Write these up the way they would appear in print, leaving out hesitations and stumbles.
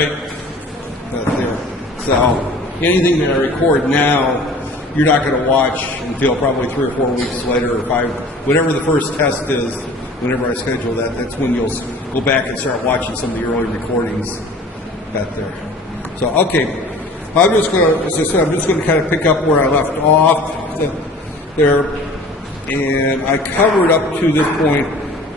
right? Right there. So anything that I record now, you're not going to watch until probably 3 or 4 weeks later, or 5, whatever the first test is. Whenever I schedule that, that's when you'll go back and start watching some of the early recordings back there. So, okay, I'm just going to, as I said, I'm just going to kind of pick up where I left off there, and I covered up to this point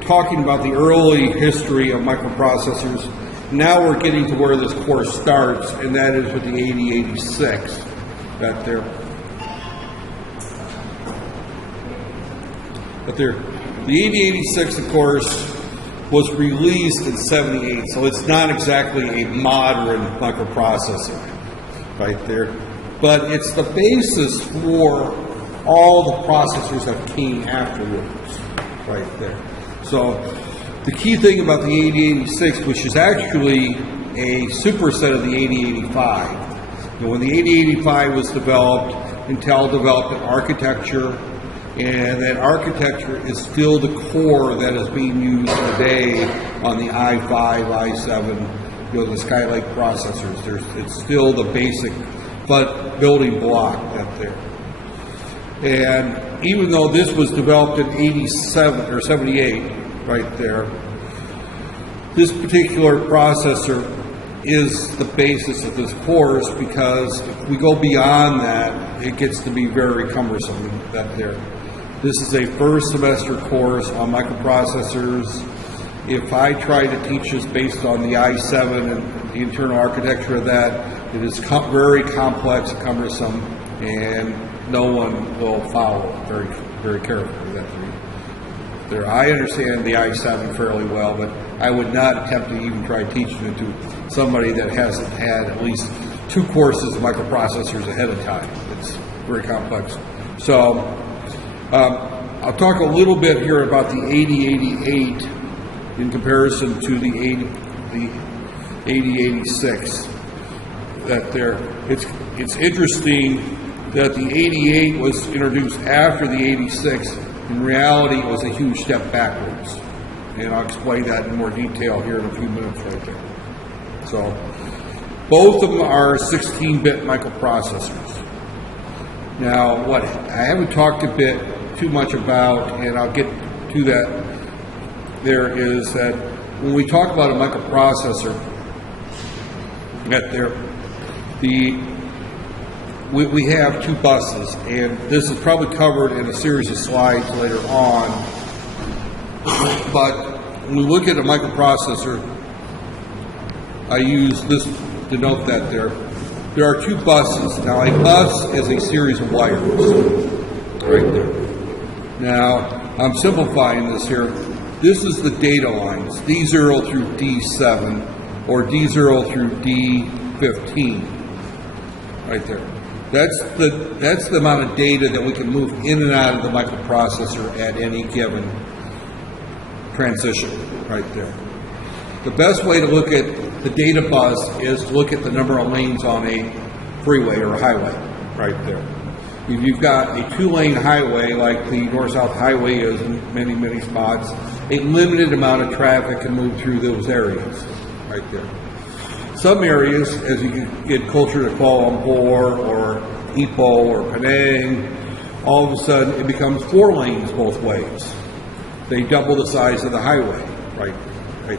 talking about the early history of microprocessors. Now we're getting to where this course starts, and that is with the 8086 back there. But there. The 8086, of course, was released in '78, so it's not exactly a modern microprocessor, right there. But it's the basis for all the processors that came afterwards, right there. So the key thing about the 8086, which is actually a superset of the 8085, when the 8085 was developed, Intel developed an architecture. And that architecture is still the core that is being used today on the i5, i7, the Skylake processors. It's still the basic building block out there. And even though this was developed in 87 or 78, right there, this particular processor is the basis of this course, because if we go beyond that, it gets to be very cumbersome out there. This is a first semester course on microprocessors. If I try to teach this based on the i7 and the internal architecture of that, it is very complex and cumbersome, and no one will follow very, very carefully. I understand the i7 fairly well, but I would not attempt to even try teaching it to somebody that hasn't had at least 2 courses of microprocessors ahead of time. It's very complex. So I'll talk a little bit here about the 8088 in comparison to the 8086. It's interesting that the 88 was introduced after the 86. In reality, it was a huge step backwards, and I'll explain that in more detail here in a few minutes right there. So both of them are 16-bit microprocessors. Now, what I haven't talked too much about, and I'll get to that, there is that when we talk about a microprocessor, we have 2 buses, and this is probably covered in a series of slides later on. But when we look at a microprocessor, I use this to denote that there are 2 buses. Now, a bus is a series of wires, right there. Now, I'm simplifying this here. This is the data lines, D0 through D7, or D0 through D15, right there. That's the amount of data that we can move in and out of the microprocessor at any given transition, right there. The best way to look at the data bus is to look at the number of lanes on a freeway or a highway, right there. If you've got a 2-lane highway like the North-South Highway is in many, many spots, a limited amount of traffic can move through those areas, right there. Some areas, as you get closer to Kuala Lumpur or Ipoh or Penang, all of a sudden it becomes 4 lanes both ways. They double the size of the highway, right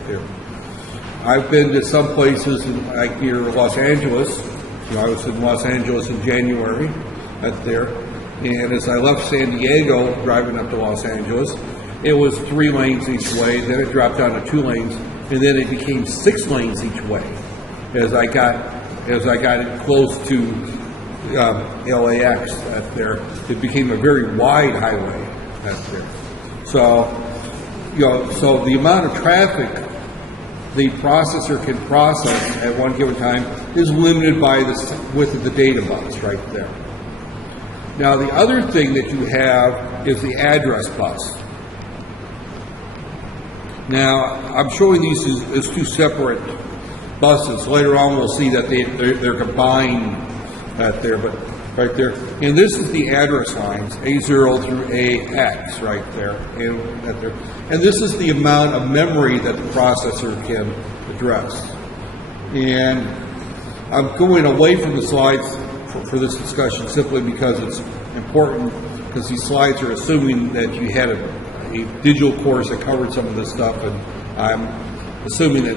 there. I've been to some places like near Los Angeles. I was in Los Angeles in January, there, and as I left San Diego driving up to Los Angeles, it was 3 lanes each way. Then it dropped down to 2 lanes, and then it became 6 lanes each way. As I got it close to LAX, it became a very wide highway there. So the amount of traffic the processor can process at one given time is limited by the width of the data bus right there. Now, the other thing that you have is the address bus. Now, I'm showing these as 2 separate buses. Later on, we'll see that they're combined there, but right there. And this is the address lines, A0 through AX, right there. And this is the amount of memory that the processor can address. And I'm going away from the slides for this discussion simply because it's important, because these slides are assuming that you had a digital course that covered some of this stuff, and I'm assuming that,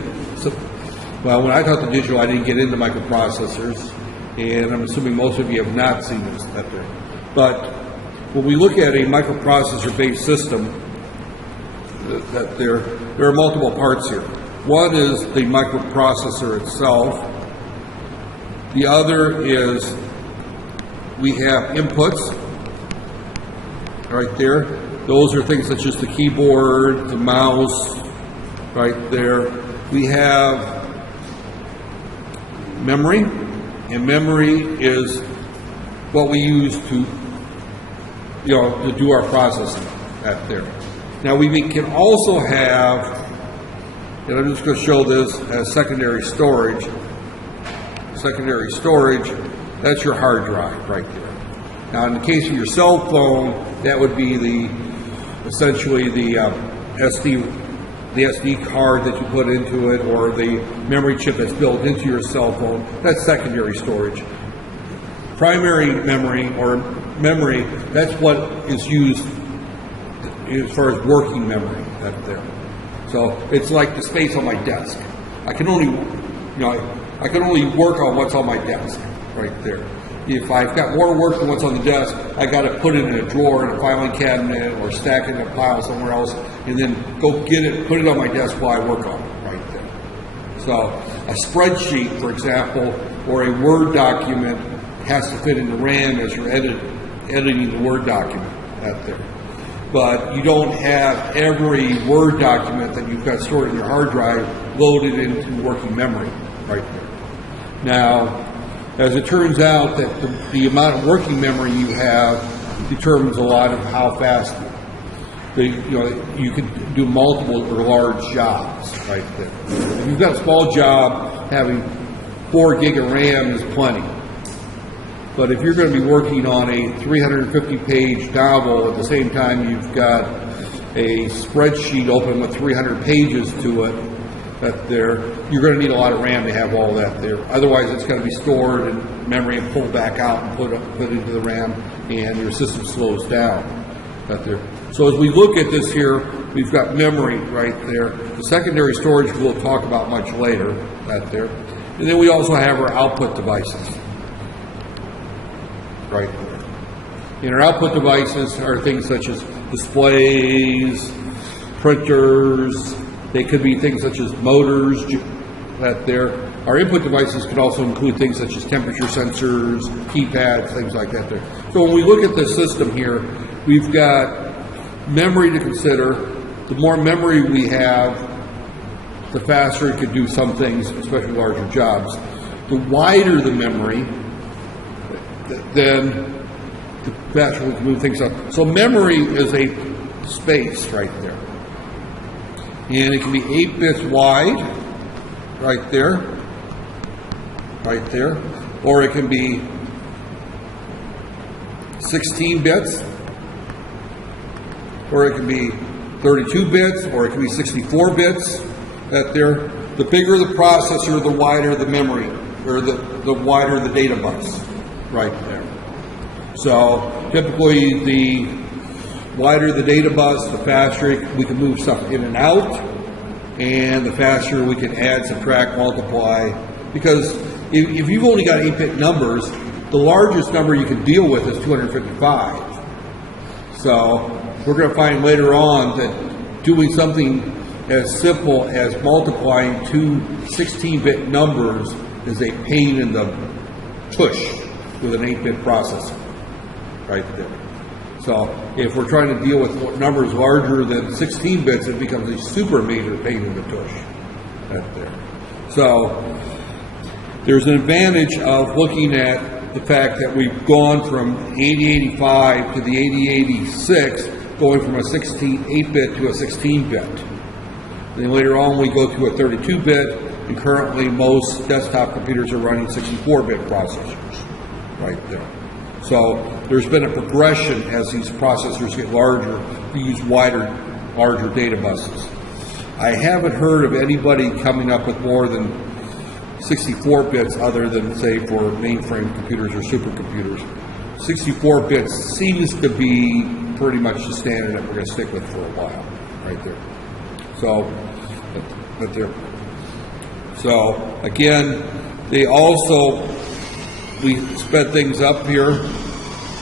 well, when I taught the digital, I didn't get into microprocessors, and I'm assuming most of you have not seen this up there. But when we look at a microprocessor-based system, that there are multiple parts here. One is the microprocessor itself. The other is we have inputs right there. Those are things such as the keyboard, the mouse, right there. We have memory, and memory is what we use to, to do our processing at there. Now we can also have, and I'm just going to show this as secondary storage. Secondary storage, that's your hard drive right there. Now in the case of your cell phone, that would be essentially the SD card that you put into it, or the memory chip that's built into your cell phone. That's secondary storage. Primary memory, or memory, that's what is used as far as working memory up there. So it's like the space on my desk. I can only work on what's on my desk right there. If I've got more work than what's on the desk, I got to put it in a drawer in a filing cabinet or stack it in a pile somewhere else, and then go get it, put it on my desk while I work on it right there. So a spreadsheet, for example, or a Word document has to fit in the RAM as you're editing the Word document out there. But you don't have every Word document that you've got stored in your hard drive loaded into working memory right there. Now, as it turns out, that the amount of working memory you have determines a lot of how fast you can do multiple or large jobs right there. If you've got a small job, having 4 gig of RAM is plenty. But if you're going to be working on a 350-page novel at the same time you've got a spreadsheet open with 300 pages to it, you're going to need a lot of RAM to have all that there. Otherwise, it's going to be stored in memory and pulled back out and put into the RAM, and your system slows down out there. So as we look at this here, we've got memory right there. The secondary storage we'll talk about much later out there. And then we also have our output devices right there. And our output devices are things such as displays, printers. They could be things such as motors that there. Our input devices could also include things such as temperature sensors, keypads, things like that there. So when we look at this system here, we've got memory to consider. The more memory we have, the faster it could do some things, especially larger jobs. The wider the memory, then the faster we can move things up. So memory is a space right there. And it can be 8 bits wide, right there, or it can be 16 bits, or it can be 32 bits, or it can be 64 bits, right there. The bigger the processor, the wider the memory, or the wider the data bus, right there. So typically the wider the data bus, the faster we can move stuff in and out, and the faster we can add, subtract, multiply. Because if you've only got 8-bit numbers, the largest number you can deal with is 255. So we're going to find later on that doing something as simple as multiplying 2 16-bit numbers is a pain in the tush with an 8-bit processor right there. So if we're trying to deal with numbers larger than 16 bits, it becomes a super major pain in the tush right there. So there's an advantage of looking at the fact that we've gone from 8085 to the 8086, going from a 8-bit to a 16-bit. Then later on we go to a 32-bit, and currently most desktop computers are running 64-bit processors right there. So there's been a progression as these processors get larger to use larger data buses. I haven't heard of anybody coming up with more than 64 bits other than, say, for mainframe computers or supercomputers. 64 bits seems to be pretty much the standard that we're going to stick with for a while, right there. So, right there. So, again, we sped things up here.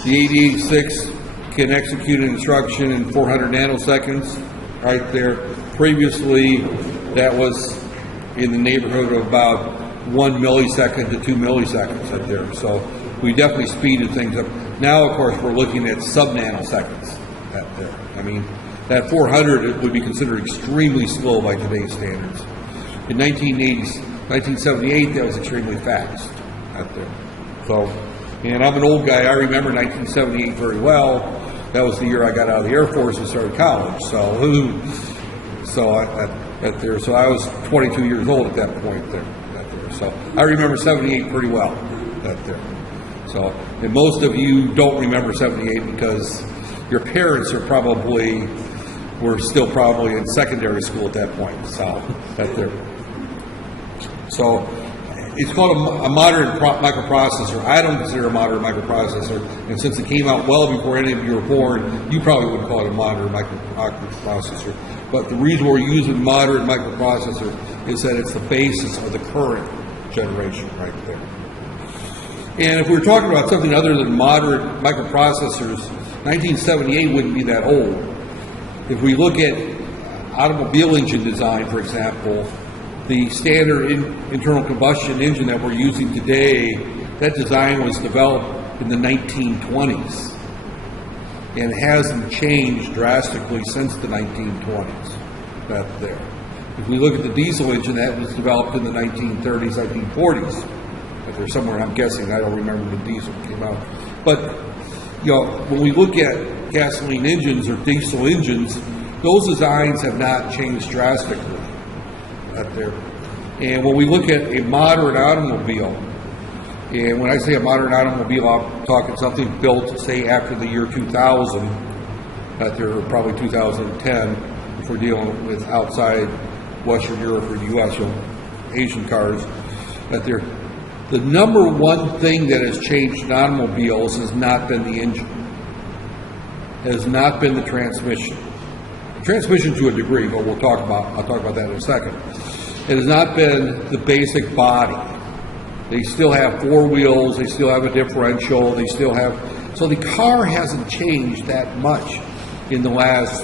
The 8086 can execute an instruction in 400 nanoseconds, right there. Previously, that was in the neighborhood of about 1 millisecond to 2 milliseconds right there. So we definitely speeded things up. Now, of course, we're looking at sub-nanoseconds right there. I mean, that 400 would be considered extremely slow by today's standards. In 1978, that was extremely fast out there. So, and I'm an old guy. I remember 1978 very well. That was the year I got out of the Air Force and started college. So I was 22 years old at that point there. So I remember 78 pretty well. There. So, and most of you don't remember 78 because your parents were still probably in secondary school at that point. So there. So it's called a modern microprocessor. I don't consider a modern microprocessor, and since it came out well before any of you were born, you probably wouldn't call it a modern microprocessor. But the reason we're using modern microprocessor is that it's the basis of the current generation right there. And if we're talking about something other than modern microprocessors, 1978 wouldn't be that old. If we look at automobile engine design, for example, the standard internal combustion engine that we're using today, that design was developed in the 1920s. And it hasn't changed drastically since the 1920s. That there. If we look at the diesel engine, that was developed in the 1930s, 1940s. If there's somewhere, I'm guessing, I don't remember when diesel came out. But, when we look at gasoline engines or diesel engines, those designs have not changed drastically. There. And when we look at a modern automobile, and when I say a modern automobile, I'm talking something built, say, after the year 2000, or probably 2010, if we're dealing with outside Western Europe or the U.S. or Asian cars, the number one thing that has changed in automobiles has not been the engine, has not been the transmission. Transmission to a degree, but I'll talk about that in a second. It has not been the basic body. They still have four wheels, they still have a differential, so the car hasn't changed that much in the last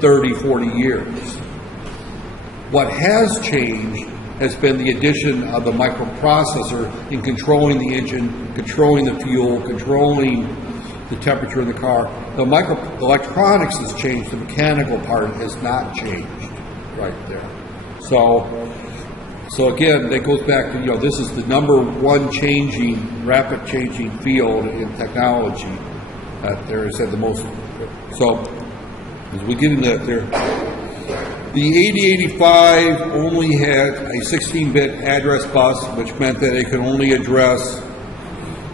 30, 40 years. What has changed has been the addition of the microprocessor in controlling the engine, controlling the fuel, controlling the temperature of the car. The electronics has changed, the mechanical part has not changed right there. So again, that goes back to, this is the number one rapid changing field in technology. There is the most. So as we get into that there, the 8085 only had a 16-bit address bus, which meant that it could only address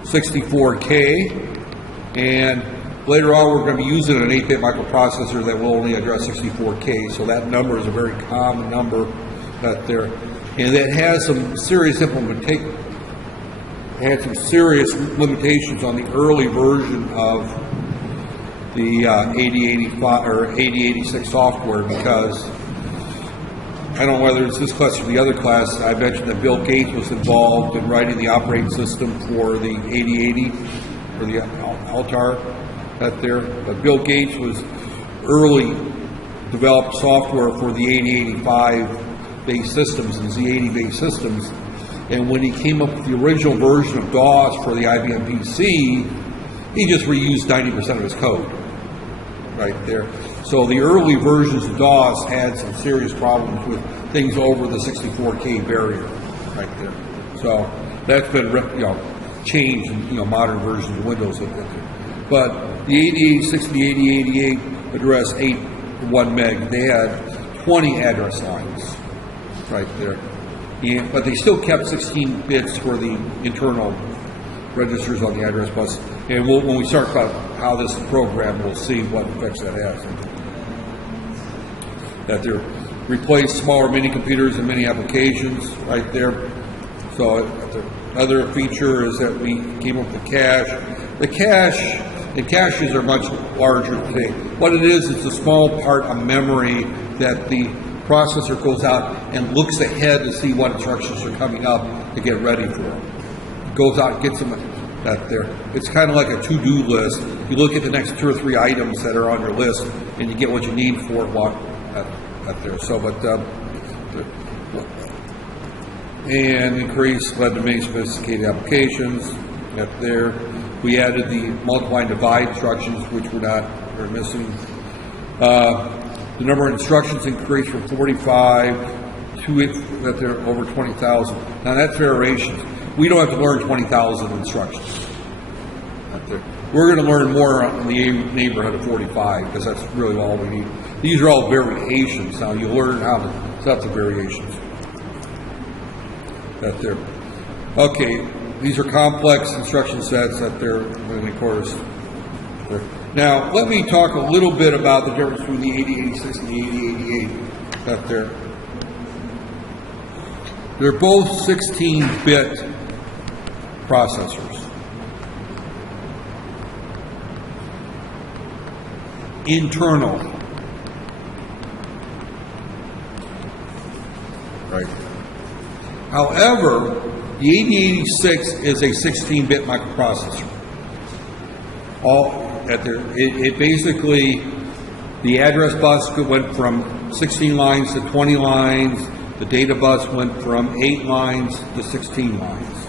64K. And later on, we're going to be using an 8-bit microprocessor that will only address 64K. So that number is a very common number there. And that has some serious limitations on the early version of the 8085 or 8086 software, because I don't know whether it's this class or the other class. I mentioned that Bill Gates was involved in writing the operating system for the 8080 or the Altar there. But Bill Gates was early developed software for the 8085 based systems and Z80 based systems. And when he came up with the original version of DOS for the IBM PC, he just reused 90% of his code right there. So the early versions of DOS had some serious problems with things over the 64K barrier right there. So that's been changed in modern versions of Windows. But the 8086 and the 8088 address 1 meg. They had 20 address lines right there. But they still kept 16 bits for the internal registers on the address bus. And when we start about how this is programmed, we'll see what effects that has. That they're replaced smaller mini computers in many applications right there. So the other feature is that we came up with cache. The cache, and caches are much larger today. What it is, it's a small part of memory that the processor goes out and looks ahead to see what instructions are coming up to get ready for them. It goes out and gets them out there. It's kind of like a to-do list. You look at the next 2 or 3 items that are on your list, and you get what you need for it out there. So, and increase led to many sophisticated applications up there. We added the multiply and divide instructions, which we're missing. The number of instructions increased from 45 to that they're over 20,000. Now that's variations. We don't have to learn 20,000 instructions. We're going to learn more in the neighborhood of 45 because that's really all we need. These are all variations. Now you learn how to set the variations. That there. Okay, these are complex instruction sets that they're in the course. Now let me talk a little bit about the difference between the 8086 and the 8088. That they're both 16-bit processors. Internally. Right. However, the 8086 is a 16-bit microprocessor. It basically, the address bus went from 16 lines to 20 lines. The data bus went from 8 lines to 16 lines.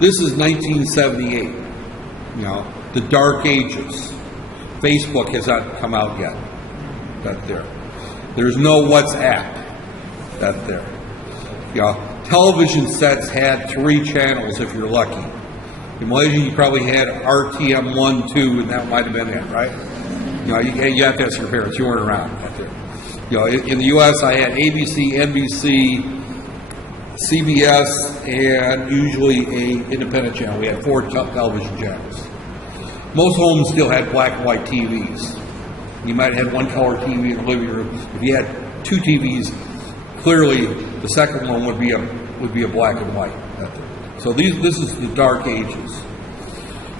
This is 1978. You know, the dark ages. Facebook has not come out yet. There's no WhatsApp. Television sets had 3 channels if you're lucky. In Malaysia, you probably had RTM 1, 2, and that might have been it, right? You have to ask your parents. You weren't around. In the U.S., I had ABC, NBC, CBS, and usually an independent channel. We had 4 television channels. Most homes still had black and white TVs. You might have had 1 color TV in the living room. If you had 2 TVs, clearly the second one would be a black and white. So this is the dark ages.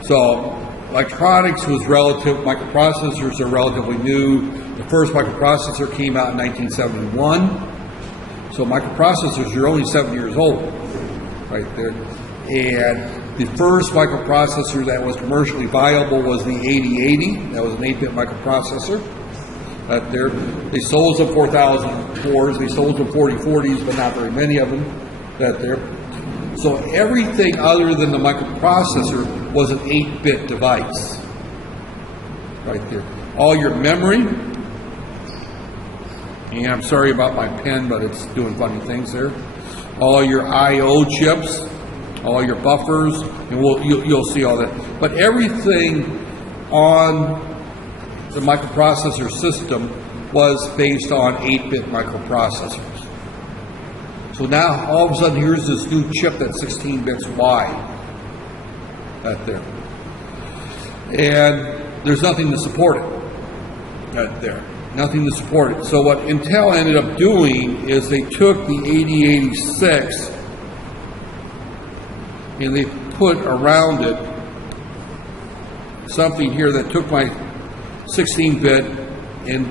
So electronics was relative. Microprocessors are relatively new. The first microprocessor came out in 1971. So microprocessors are only 7 years old, right there. And the first microprocessor that was commercially viable was the 8080. That was an 8-bit microprocessor. They sold some 4004s. They sold some 4040s, but not very many of them. So everything other than the microprocessor was an 8-bit device. Right there. All your memory, and I'm sorry about my pen, but it's doing funny things there. All your I/O chips, all your buffers, and you'll see all that. But everything on the microprocessor system was based on 8-bit microprocessors. So now, all of a sudden, here's this new chip that's 16 bits wide. And there's nothing to support it. Nothing to support it. So what Intel ended up doing is they took the 8086 and they put around it something here that took my 16-bit and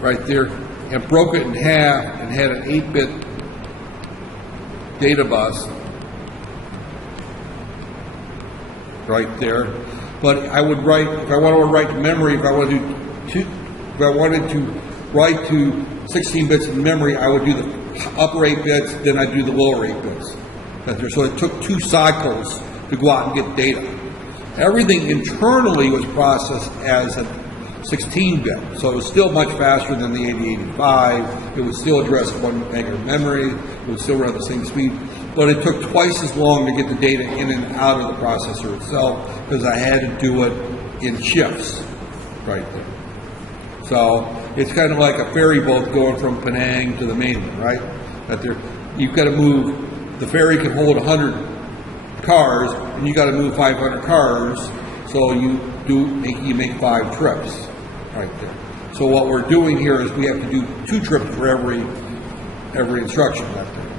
right there and broke it in half and had an 8-bit data bus right there. But I would write, if I wanted to write to memory, if I wanted to write to 16 bits in memory, I would do the upper 8 bits, then I'd do the lower 8 bits. So it took 2 cycles to go out and get data. Everything internally was processed as a 16-bit, so it was still much faster than the 8085. It would still address 1 meg of memory. It would still run the same speed, but it took twice as long to get the data in and out of the processor itself because I had to do it in shifts right there. So it's kind of like a ferry boat going from Penang to the mainland, right? You've got to move. The ferry can hold 100 cars, and you got to move 500 cars. So you make 5 trips right there. So what we're doing here is we have to do 2 trips for every instruction right there.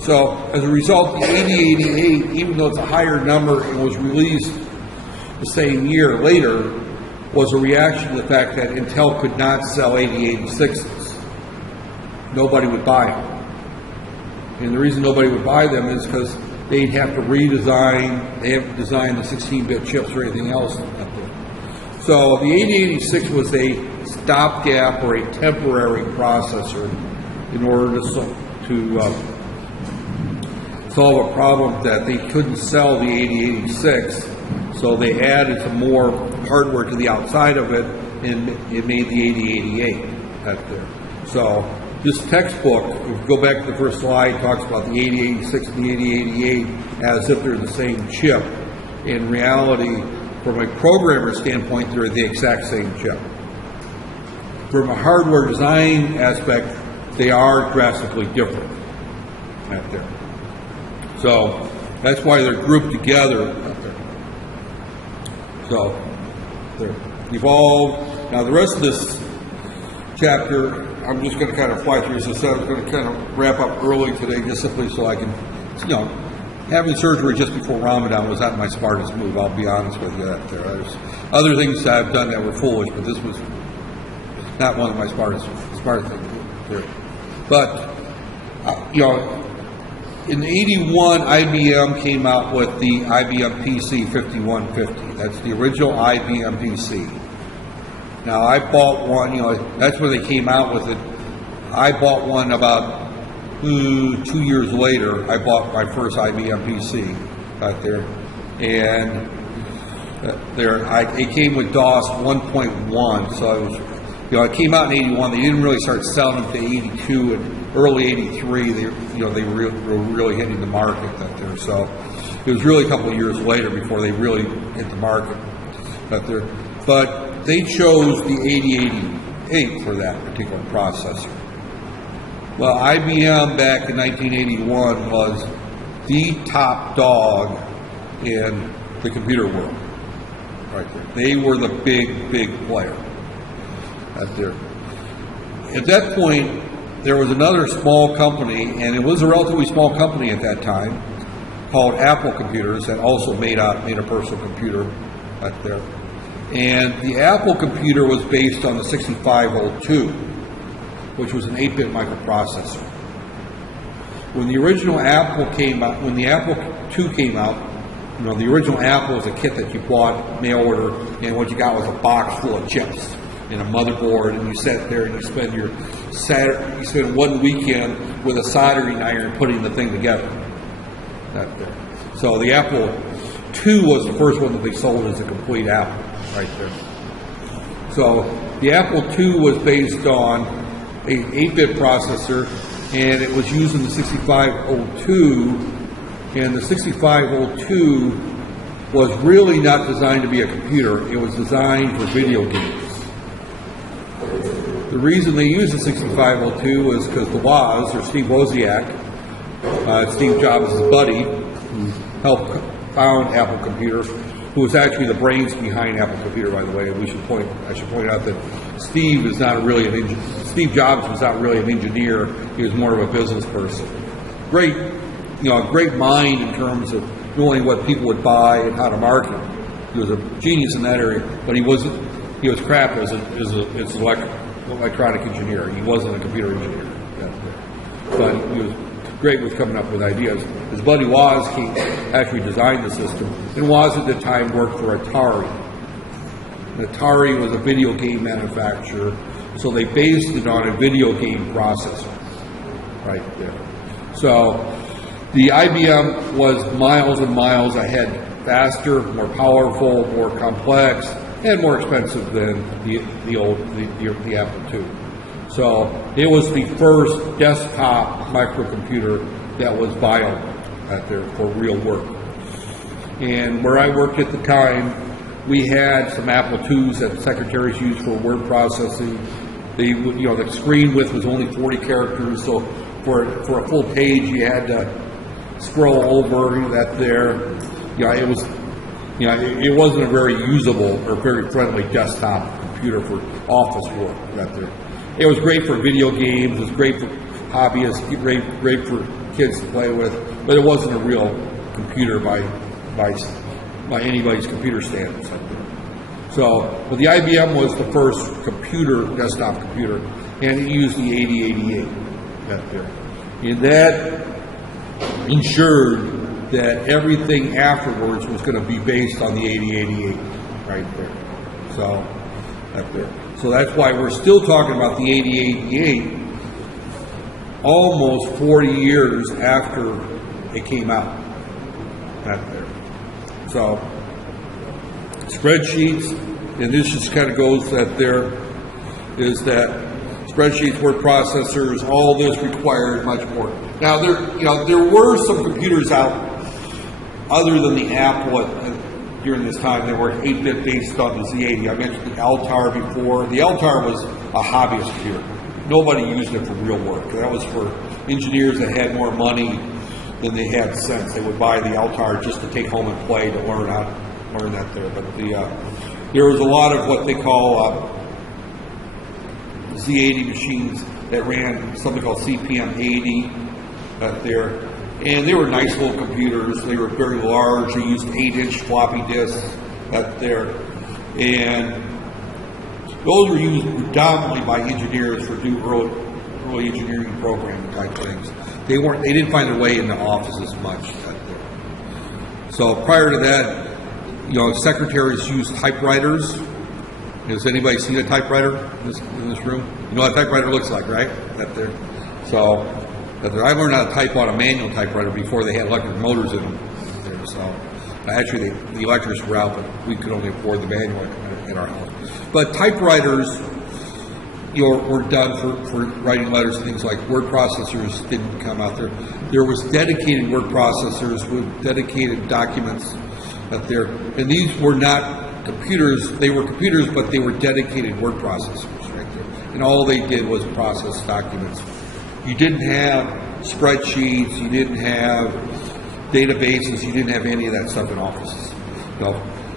So as a result, the 8088, even though it's a higher number and was released the same year later, was a reaction to the fact that Intel could not sell 8086s. Nobody would buy them. And the reason nobody would buy them is because they'd have to redesign, they haven't designed the 16-bit chips or anything else. So the 8086 was a stopgap or a temporary processor in order to solve a problem that they couldn't sell the 8086. So they added some more hardware to the outside of it, and it made the 8088 out there. So this textbook, if you go back to the first slide, talks about the 8086 and the 8088 as if they're the same chip. In reality, from a programmer standpoint, they're the exact same chip. From a hardware design aspect, they are drastically different out there. So that's why they're grouped together out there. So they're evolved. Now the rest of this chapter, I'm just going to kind of fly through. As I said, I'm going to kind of wrap up early today, just simply so I can, having surgery just before Ramadan was not my smartest move. I'll be honest with you. There's other things that I've done that were foolish, but this was not one of my smart things to do. But in '81, IBM came out with the IBM PC 5150. That's the original IBM PC. Now, I bought one, that's when they came out with it. I bought one about 2 years later. I bought my first IBM PC out there. And it came with DOS 1.1. So it was, it came out in '81. They didn't really start selling them to '82 and early '83. They were really hitting the market out there. So it was really a couple of years later before they really hit the market out there. But they chose the 8088 for that particular processor. Well, IBM back in 1981 was the top dog in the computer world. Right there. They were the big player out there. At that point, there was another small company, and it was a relatively small company at that time, called Apple Computers, that also made a personal computer out there. And the Apple computer was based on the 6502, which was an 8-bit microprocessor. When the original Apple came out, when the Apple II came out, the original Apple was a kit that you bought, mail order, and what you got was a box full of chips and a motherboard, and you sat there and you spend one weekend with a soldering iron putting the thing together. So the Apple II was the first one that they sold as a complete Apple. Right there. So the Apple II was based on an 8-bit processor, and it was using the 6502, and the 6502 was really not designed to be a computer. It was designed for video games. The reason they used the 6502 was because the Woz, or Steve Wozniak, Steve Jobs' buddy, who helped found Apple Computer, who was actually the brains behind Apple Computer, by the way. I should point out that Steve is not really an engineer. Steve Jobs was not really an engineer. He was more of a business person. Great, a great mind in terms of knowing what people would buy and how to market. He was a genius in that area, but he was crap as an electronic engineer. He wasn't a computer engineer. But he was great with coming up with ideas. His buddy Woz actually designed the system, and Woz at the time worked for Atari. And Atari was a video game manufacturer, so they based it on a video game processor right there. So the IBM was miles and miles ahead, faster, more powerful, more complex, and more expensive than the Apple II. So it was the first desktop microcomputer that was viable out there for real work. And where I worked at the time, we had some Apple IIs that secretaries used for word processing. The screen width was only 40 characters, so for a full page you had to scroll over that there. It wasn't a very usable or very friendly desktop computer for office work out there. It was great for video games. It was great for hobbyists. Great for kids to play with, but it wasn't a real computer by anybody's computer standards. So, but the IBM was the first computer, desktop computer, and it used the 8088 back there. And that ensured that everything afterwards was going to be based on the 8088 right there. So, up there. So that's why we're still talking about the 8088 almost 40 years after it came out. Up there. So, spreadsheets, and this just kind of goes that there is that spreadsheets, word processors, all this required much more. Now there were some computers out other than the Apple during this time that were 8-bit based on the Z80. I mentioned the Altar before. The Altar was a hobbyist computer. Nobody used it for real work. That was for engineers that had more money than they had sense. They would buy the Altar just to take home and play, to learn that there. But there was a lot of what they call Z80 machines that ran something called CPM 80 there. And they were nice little computers. They were very large. They used 8-inch floppy disks there. And those were used predominantly by engineers for do early engineering programming type things. They didn't find their way in the offices much there. So prior to that, secretaries used typewriters. Has anybody seen a typewriter in this room? You know what a typewriter looks like, right? There. So I learned how to type on a manual typewriter before they had electric motors in them. There. So actually, the electrics were out, but we could only afford the manual in our house. But typewriters, were done for writing letters and things like word processors didn't come out there. There was dedicated word processors with dedicated documents out there, and these were not computers. They were computers, but they were dedicated word processors right there. And all they did was process documents. You didn't have spreadsheets. You didn't have databases. You didn't have any of that stuff in offices.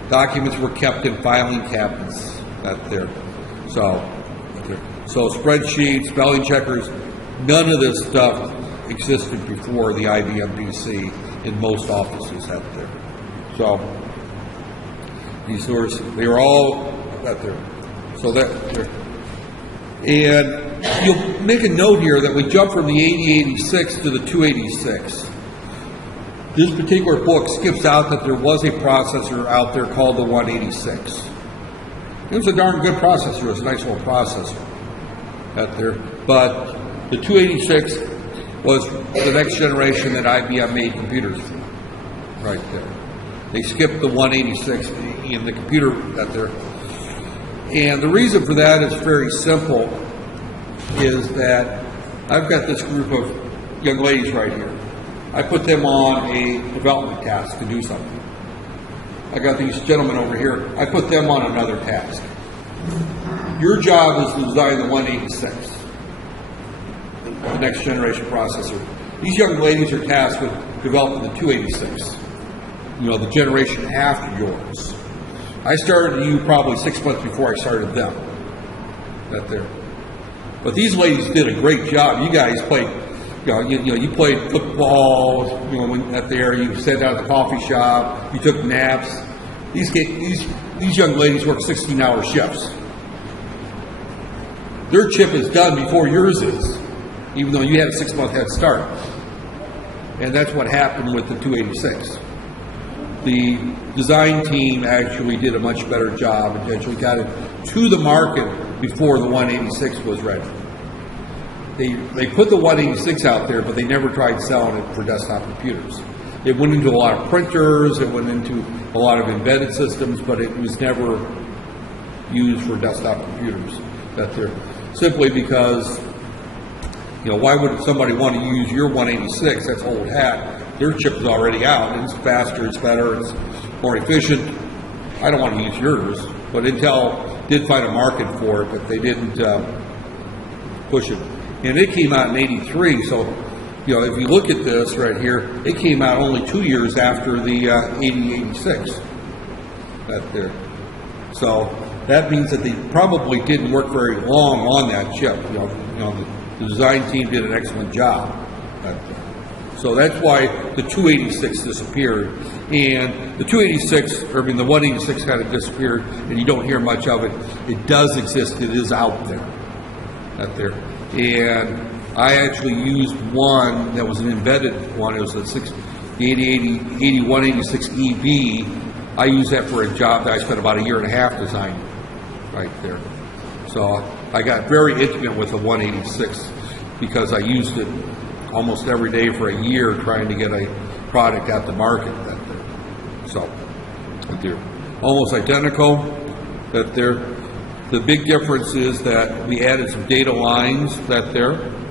Documents were kept in filing cabinets out there. So spreadsheets, spelling checkers, none of this stuff existed before the IBM PC in most offices out there. So they were all out there. So and you'll make a note here that we jumped from the 8086 to the 286. This particular book skips out that there was a processor out there called the 186. It was a darn good processor. It was a nice little processor out there. But the 286 was the next generation that IBM made computers for, right there. They skipped the 186 in the computer out there. And the reason for that is very simple, is that I've got this group of young ladies right here. I put them on a development task to do something. I got these gentlemen over here. I put them on another task. Your job is to design the 186, the next generation processor. These young ladies are tasked with developing the 286, the generation after yours. I started you probably 6 months before I started them. That there. But these ladies did a great job. You guys played, you played football, out there. You sat down at the coffee shop. You took naps. These young ladies work 16-hour shifts. Their chip is done before yours is, even though you had a 6-month head start. And that's what happened with the 286. The design team actually did a much better job and actually got it to the market before the 186 was ready. They put the 186 out there, but they never tried selling it for desktop computers. It went into a lot of printers, it went into a lot of embedded systems, but it was never used for desktop computers. Simply because, why would somebody want to use your 186? That's old hat. Their chip is already out. It's faster, it's better, it's more efficient. I don't want to use yours. But Intel did find a market for it, but they didn't push it. And it came out in '83, so if you look at this right here, it came out only 2 years after the 8086. There. So that means that they probably didn't work very long on that chip. The design team did an excellent job. So that's why the 286 disappeared. And the 286, or I mean the 186 kind of disappeared, and you don't hear much of it. It does exist. It is out there. Out there. And I actually used one that was an embedded one. It was the 8186 EV. I used that for a job that I spent about a year and a half designing right there. So I got very intimate with the 186 because I used it almost every day for a year trying to get a product out the market. That there. So they're almost identical. That there. The big difference is that we added some data lines that there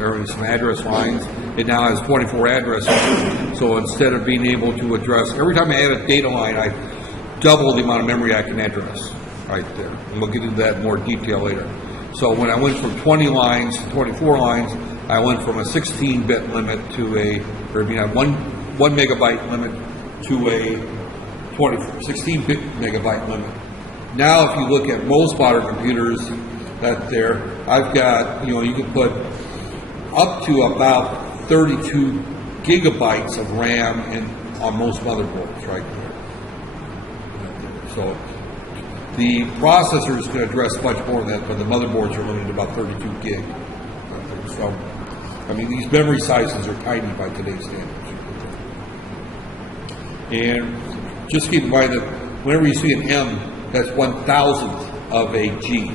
are some address lines. It now has 24 addresses. So instead of being able to address, every time I add a data line, I double the amount of memory I can address right there. And we'll get into that in more detail later. So when I went from 20 lines to 24 lines, I went from a 16-bit limit to one megabyte limit to a 16-bit megabyte limit. Now, if you look at most modern computers, that there, I've got, you can put up to about 32 gigabytes of RAM on most motherboards right there. So the processors can address much more than that, but the motherboards are limited to about 32 gig. So, I mean, these memory sizes are tiny by today's standards. And just keep in mind that whenever you see an M, that's 1,000th of a G.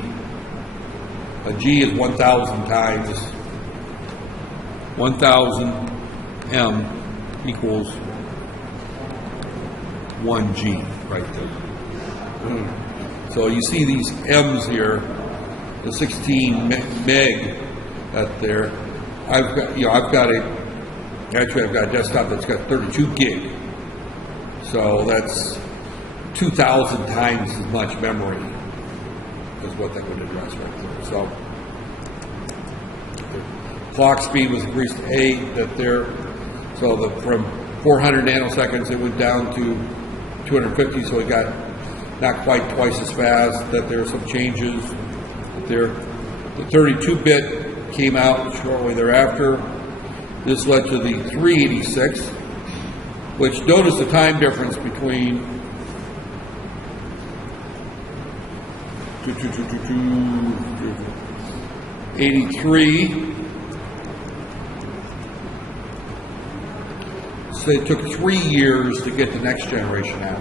A G is 1,000 times 1,000 M equals 1 G right there. So you see these M's here, the 16 meg up there. I've got a desktop that's got 32 gig. So that's 2,000 times as much memory is what that would address right there. So the clock speed was increased to 8 that there. So from 400 nanoseconds it went down to 250, so it got not quite twice as fast. That there are some changes. There, the 32-bit came out shortly thereafter. This led to the 386, which notice the time difference between 83. So it took 3 years to get the next generation out.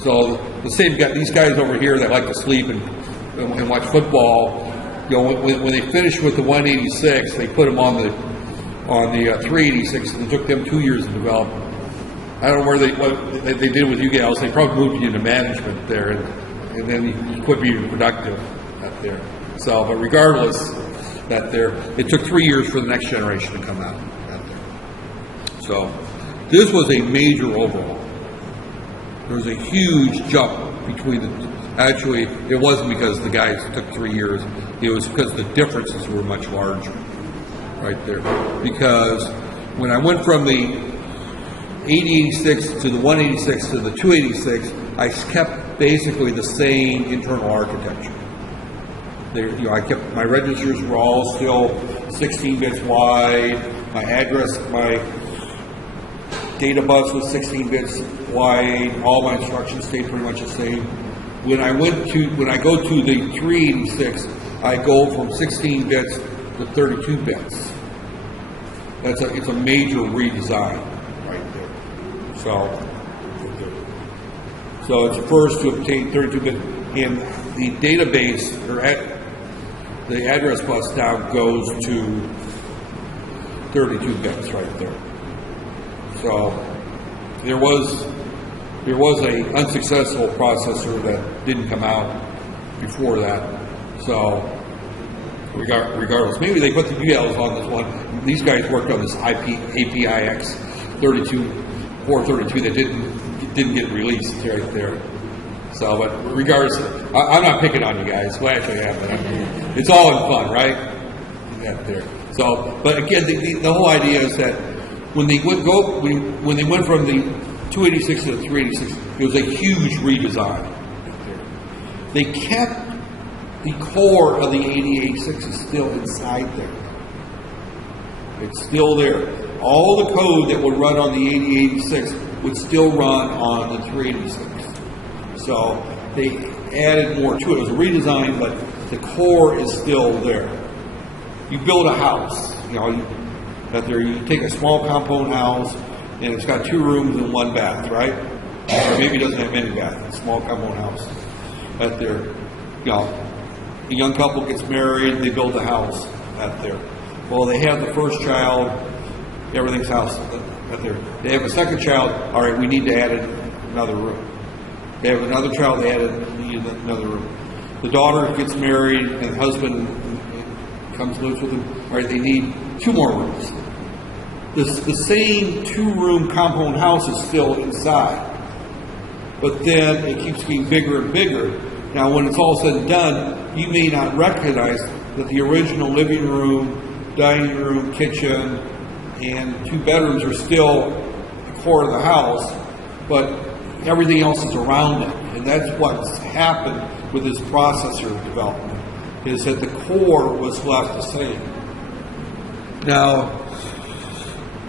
So the same guy, these guys over here that like to sleep and watch football, when they finished with the 186, they put them on the 386, and it took them 2 years to develop. I don't know what they did with you guys. They probably moved you into management there, and then you quit being productive out there. So, but regardless, it took 3 years for the next generation to come out there. So this was a major overhaul. There was a huge jump between actually, it wasn't because the guys took 3 years. It was because the differences were much larger right there. Because when I went from the 8086 to the 186 to the 286, I kept basically the same internal architecture. I kept my registers were all still 16 bits wide. My data bus was 16 bits wide. All my instructions stayed pretty much the same. When I go to the 386, I go from 16 bits to 32 bits. It's a major redesign right there. So it's first to obtain 32 bit, and the database or the address bus now goes to 32 bits right there. So there was a unsuccessful processor that didn't come out before that. So regardless, maybe they put the ULs on this one. These guys worked on this APIX 432 that didn't get released right there. So, but regardless, I'm not picking on you guys. Well, actually, I am, but it's all in fun, right? There. So, but again, the whole idea is that when they went from the 286 to the 386, it was a huge redesign. They kept the core of the 8086 is still inside there. It's still there. all the code that would run on the 8086 would still run on the 386. So they added more to it. It was a redesign, but the core is still there. You build a house, you take a small compound house, and it's got 2 rooms and 1 bath, right? Or maybe it doesn't have any bath. It's a small compound house. Right there, a young couple gets married, they build a house out there. Well, they have the first child, everything's house out there. They have a second child, all right, we need to add another room. They have another child, they need another room. The daughter gets married, and the husband comes lives with them. All right, they need 2 more rooms. The same 2-room compound house is still inside, but then it keeps getting bigger and bigger. Now, when it's all said and done, you may not recognize that the original living room, dining room, kitchen, and 2 bedrooms are still the core of the house, but everything else is around it. And that's what's happened with this processor development, is that the core was left the same. Now,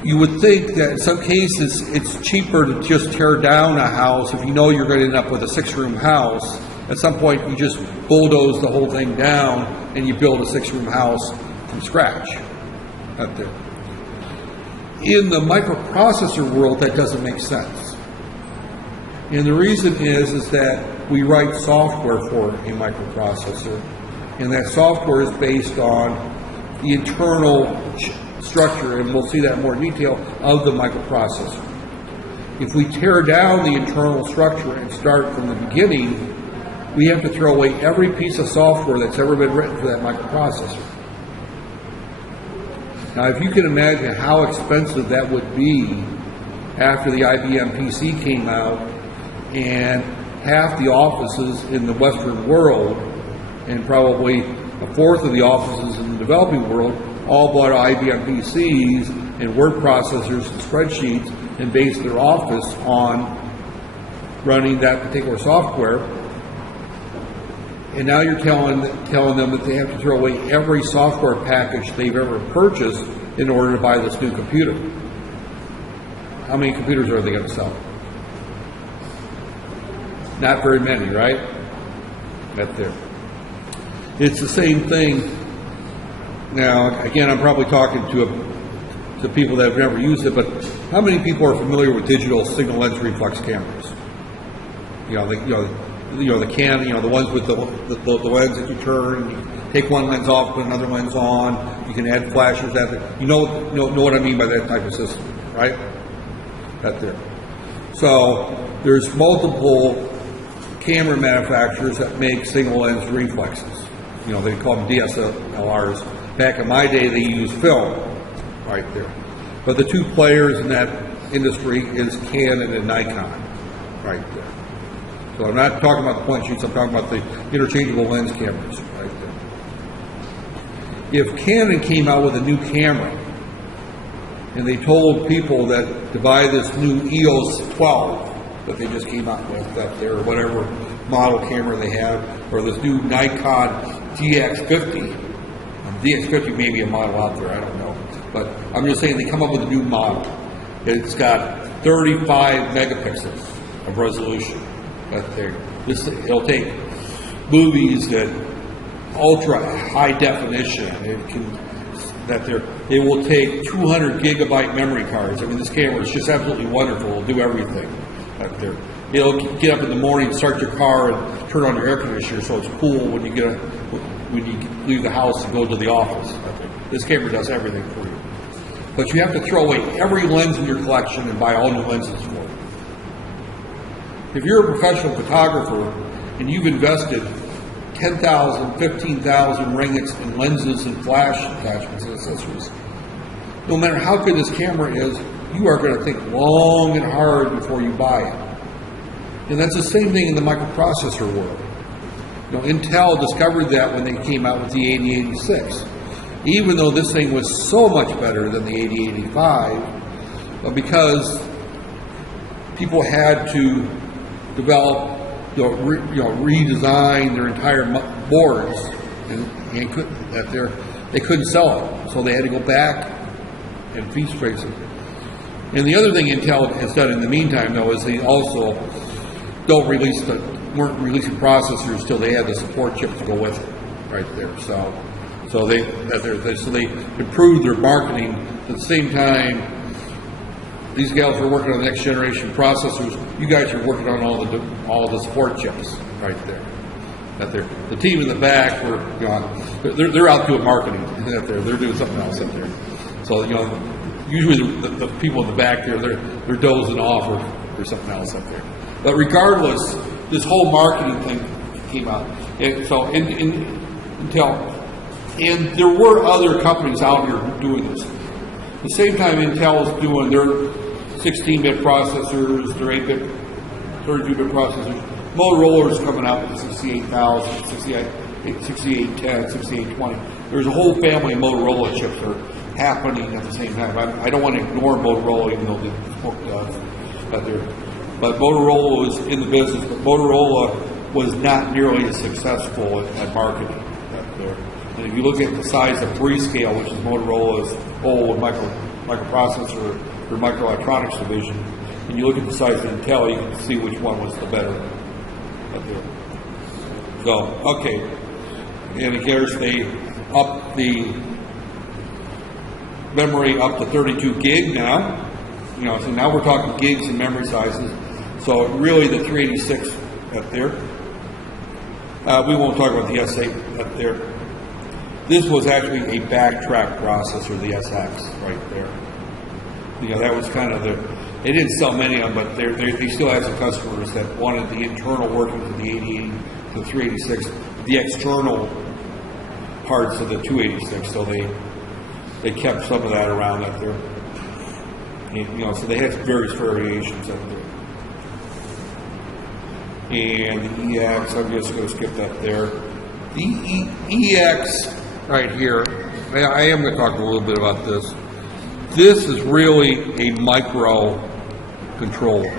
you would think that in some cases it's cheaper to just tear down a house if you know you're going to end up with a 6-room house. At some point, you just bulldoze the whole thing down and you build a 6-room house from scratch out there. In the microprocessor world, that doesn't make sense. And the reason is that we write software for a microprocessor, and that software is based on the internal structure, and we'll see that in more detail, of the microprocessor. If we tear down the internal structure and start from the beginning, we have to throw away every piece of software that's ever been written for that microprocessor. Now, if you can imagine how expensive that would be after the IBM PC came out, and half the offices in the Western world, and probably a fourth of the offices in the developing world, all bought IBM PCs and word processors and spreadsheets and based their office on running that particular software. And now you're telling them that they have to throw away every software package they've ever purchased in order to buy this new computer. How many computers are they going to sell? Not very many, right? That's there. It's the same thing. Now, again, I'm probably talking to people that have never used it, but how many people are familiar with digital signal lens reflex cameras? The ones with the lens that you turn, you take one lens off, put another lens on. You can add flashes. You know what I mean by that type of system, right? That there. So there's multiple camera manufacturers that make single lens reflexes. They call them DSLRs. Back in my day, they used film right there. But the 2 players in that industry is Canon and Nikon right there. So I'm not talking about the point shoots, I'm talking about the interchangeable lens cameras right there. If Canon came out with a new camera and they told people that to buy this new EOS 12 that they just came out with up there, or whatever model camera they have, or this new Nikon DX50. DX50 may be a model out there, I don't know. But I'm just saying they come up with a new model. It's got 35 megapixels of resolution. It'll take movies that ultra high definition. It will take 200 gigabyte memory cards. I mean, this camera is just absolutely wonderful. It'll do everything out there. It'll get up in the morning, start your car, and turn on your air conditioner so it's cool when you leave the house and go to the office. This camera does everything for you. But you have to throw away every lens in your collection and buy all new lenses for it. If you're a professional photographer and you've invested 10,000, 15,000 ringgits in lenses and flash attachments and accessories, no matter how good this camera is, you are going to think long and hard before you buy it. And that's the same thing in the microprocessor world. Intel discovered that when they came out with the 8086. Even though this thing was so much better than the 8085, but because people had to develop, redesign their entire boards, and they couldn't sell it, so they had to go back and piece tracing. And the other thing Intel has done in the meantime, though, is they also weren't releasing processors till they had the support chip to go with it, right there. So they improved their marketing. At the same time, these gals are working on the next generation processors. You guys are working on all the support chips, right there. The team in the back they're out doing marketing. They're doing something else up there. So usually the people in the back there, they're dozing off or something else up there. But regardless, this whole marketing thing came out. And so Intel, and there were other companies out here doing this. At the same time, Intel is doing their 16-bit processors, their 8-bit, 32-bit processors. Motorola's coming out with the 68,000, 6810, 6820. There's a whole family of Motorola chips that are happening at the same time. I don't want to ignore Motorola, even though but Motorola was in the business, but Motorola was not nearly as successful at marketing up there. And if you look at the size of Freescale, which is Motorola's old microprocessor or microelectronics division, and you look at the size of Intel, you can see which one was the better up there. So, okay. And of course, they upped the memory up to 32 gig now. So now we're talking gigs and memory sizes. So really the 386 up there. We won't talk about the S8 up there. This was actually a backtrack processor, the SX, right there. That was kind of they didn't sell many of them, but they still had some customers that wanted the internal workings of the 8080 to the 386, the external parts of the 286, so they kept some of that around up there. And, so they had various variations up there. And the EX, I'm just going to skip that there. The EX right here, I am going to talk a little bit about this. This is really a micro controller.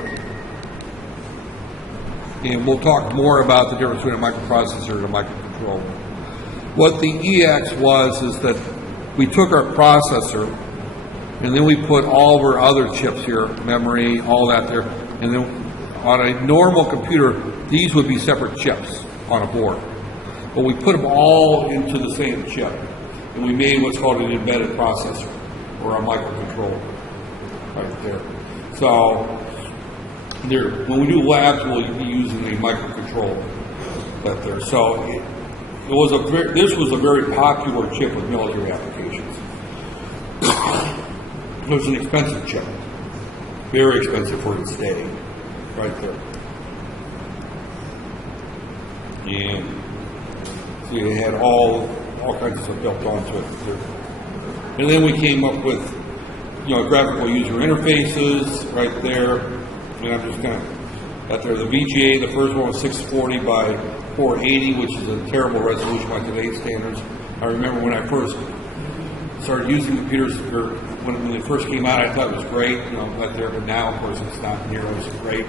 And we'll talk more about the difference between a microprocessor and a microcontroller. What the EX was is that we took our processor and then we put all of our other chips here, memory, all that there, and then on a normal computer, these would be separate chips on a board. But we put them all into the same chip, and we made what's called an embedded processor, or a microcontroller, right there. So, when we do labs, we'll be using a microcontroller, right there. So, this was a very popular chip with military applications. It was an expensive chip, very expensive for its day, right there. And so you had all kinds of stuff built onto it there. And then we came up with, graphical user interfaces right there. And I'm just kind of got there. The VGA, the first one was 640 by 480, which is a terrible resolution by today's standards. I remember when I first started using computers, or when they first came out, I thought it was great, right there. But now, of course, it's not nearly as great.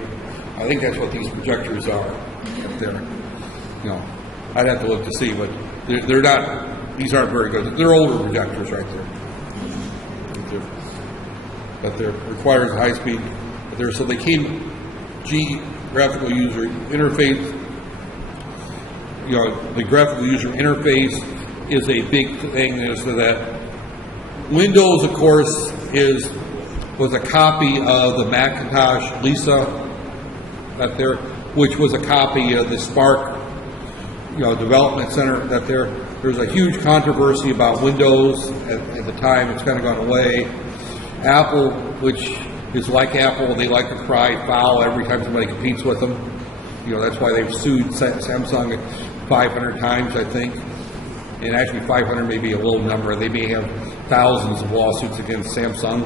I think that's what these projectors are up there. I'd have to look to see, but they're not. These aren't very good. They're older projectors right there. But they requires high speed. There, so they came. Graphical user interface. The graphical user interface is a big thing. Is that Windows, of course, was a copy of the Macintosh Lisa up there, which was a copy of the Spark development center that there's a huge controversy about Windows at the time. It's kind of gone away. Apple, which is like Apple, they like to cry foul every time somebody competes with them. That's why they've sued Samsung 500 times, I think. And actually 500 may be a low number. They may have thousands of lawsuits against Samsung.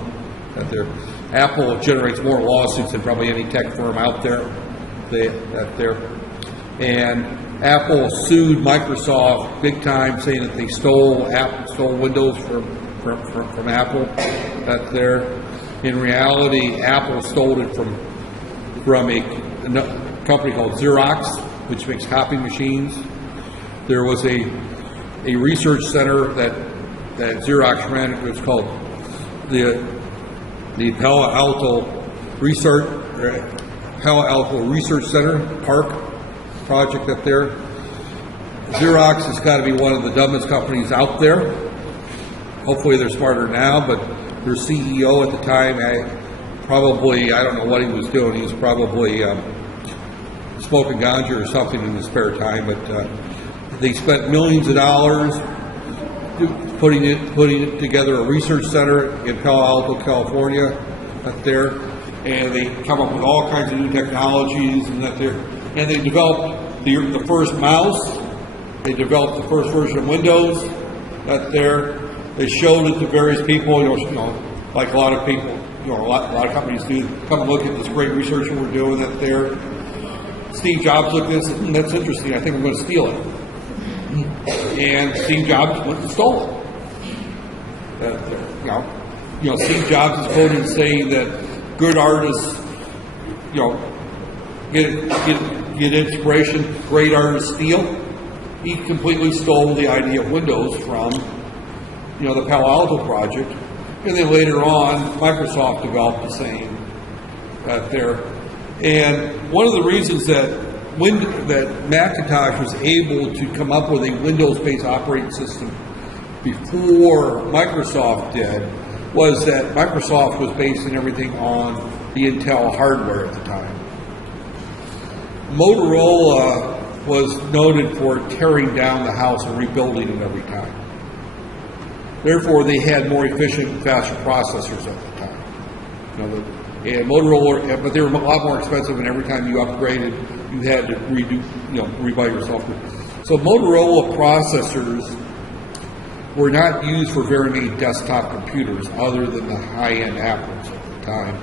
Apple generates more lawsuits than probably any tech firm out there. And Apple sued Microsoft big time, saying that they stole Windows from Apple. In reality, Apple stole it from a company called Xerox, which makes copy machines. There was a research center that Xerox ran. It was called the Palo Alto Research Center Park project up there. Xerox has got to be one of the dumbest companies out there. Hopefully they're smarter now, but their CEO at the time, I don't know what he was doing. He was probably smoking ganja or something in his spare time, but they spent millions of dollars putting it together, a research center in Palo Alto, California, up there, and they come up with all kinds of new technologies, and they developed the first mouse. They developed the first version of Windows. Up there, they showed it to various people. Like a lot of people, a lot of companies do. Come and look at this great research that we're doing up there. Steve Jobs looked at this, and that's interesting. I think I'm going to steal it. And Steve Jobs went and stole it. Steve Jobs is quoted saying that good artists, get inspiration, great artists steal. He completely stole the idea of Windows from, the Palo Alto project. And then later on, Microsoft developed the same there. And one of the reasons that Macintosh was able to come up with a Windows-based operating system before Microsoft did was that Microsoft was basing everything on the Intel hardware at the time. Motorola was noted for tearing down the house and rebuilding it every time. Therefore, they had more efficient and faster processors at the time. And Motorola, but they were a lot more expensive, and every time you upgraded, you had to rebuy your software. So Motorola processors were not used for very many desktop computers other than the high-end Apples at the time.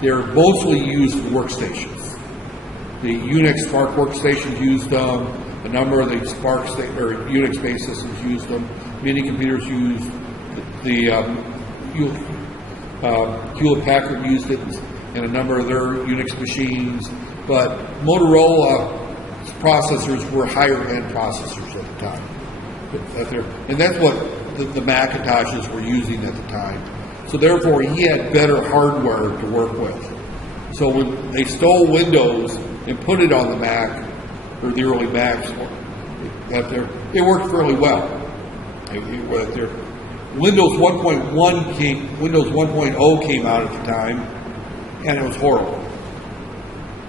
They were mostly used for workstations. The Unix Spark workstations used them. A number of the Unix-based systems used them. Many computers used the Hewlett-Packard used it, and a number of their Unix machines. But Motorola processors were higher-end processors at the time. And that's what the Macintoshes were using at the time. So therefore, he had better hardware to work with. So when they stole Windows and put it on the Mac, or the early Macs, it worked fairly well. Windows 1.0 came out at the time, and it was horrible.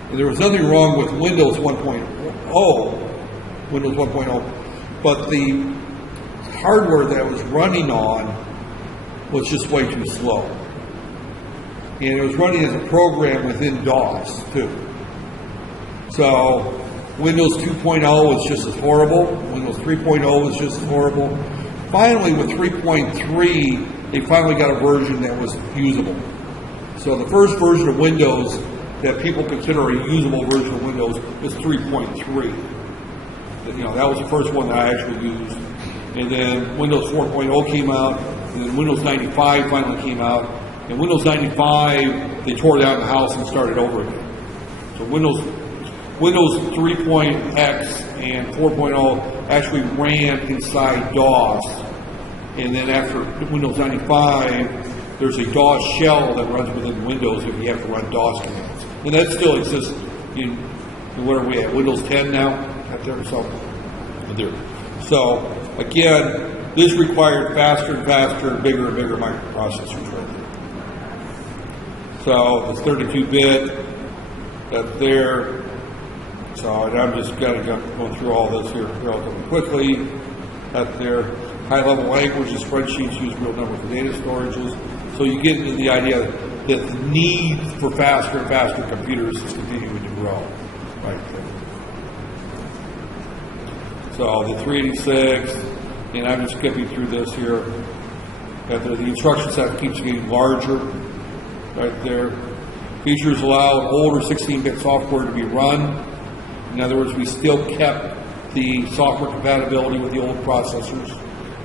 And there was nothing wrong with Windows 1.0, but the hardware that it was running on was just way too slow. And it was running as a program within DOS, too. So Windows 2.0 was just as horrible. Windows 3.0 was just as horrible. Finally, with 3.3, they finally got a version that was usable. So the first version of Windows that people consider a usable version of Windows was 3.3. That was the first one that I actually used. And then Windows 4.0 came out, and then Windows 95 finally came out. And Windows 95, they tore down the house and started over again. So Windows 3.x and 4.0 actually ran inside DOS. And then after Windows 95, there's a DOS shell that runs within Windows if you have to run DOS commands. And that still exists in where are we at? Windows 10 now? So again, this required faster and faster, bigger and bigger microprocessors right there. So it's 32-bit up there. So and I'm just going to go through all this here relatively quickly. Up there, high-level languages, spreadsheets use real numbers for data storages. So you get into the idea that the need for faster and faster computers is continuing to grow. Right there. So the 386, and I'm just skipping through this here. The instruction set keeps getting larger. Right there. Features allow older 16-bit software to be run. In other words, we still kept the software compatibility with the old processors.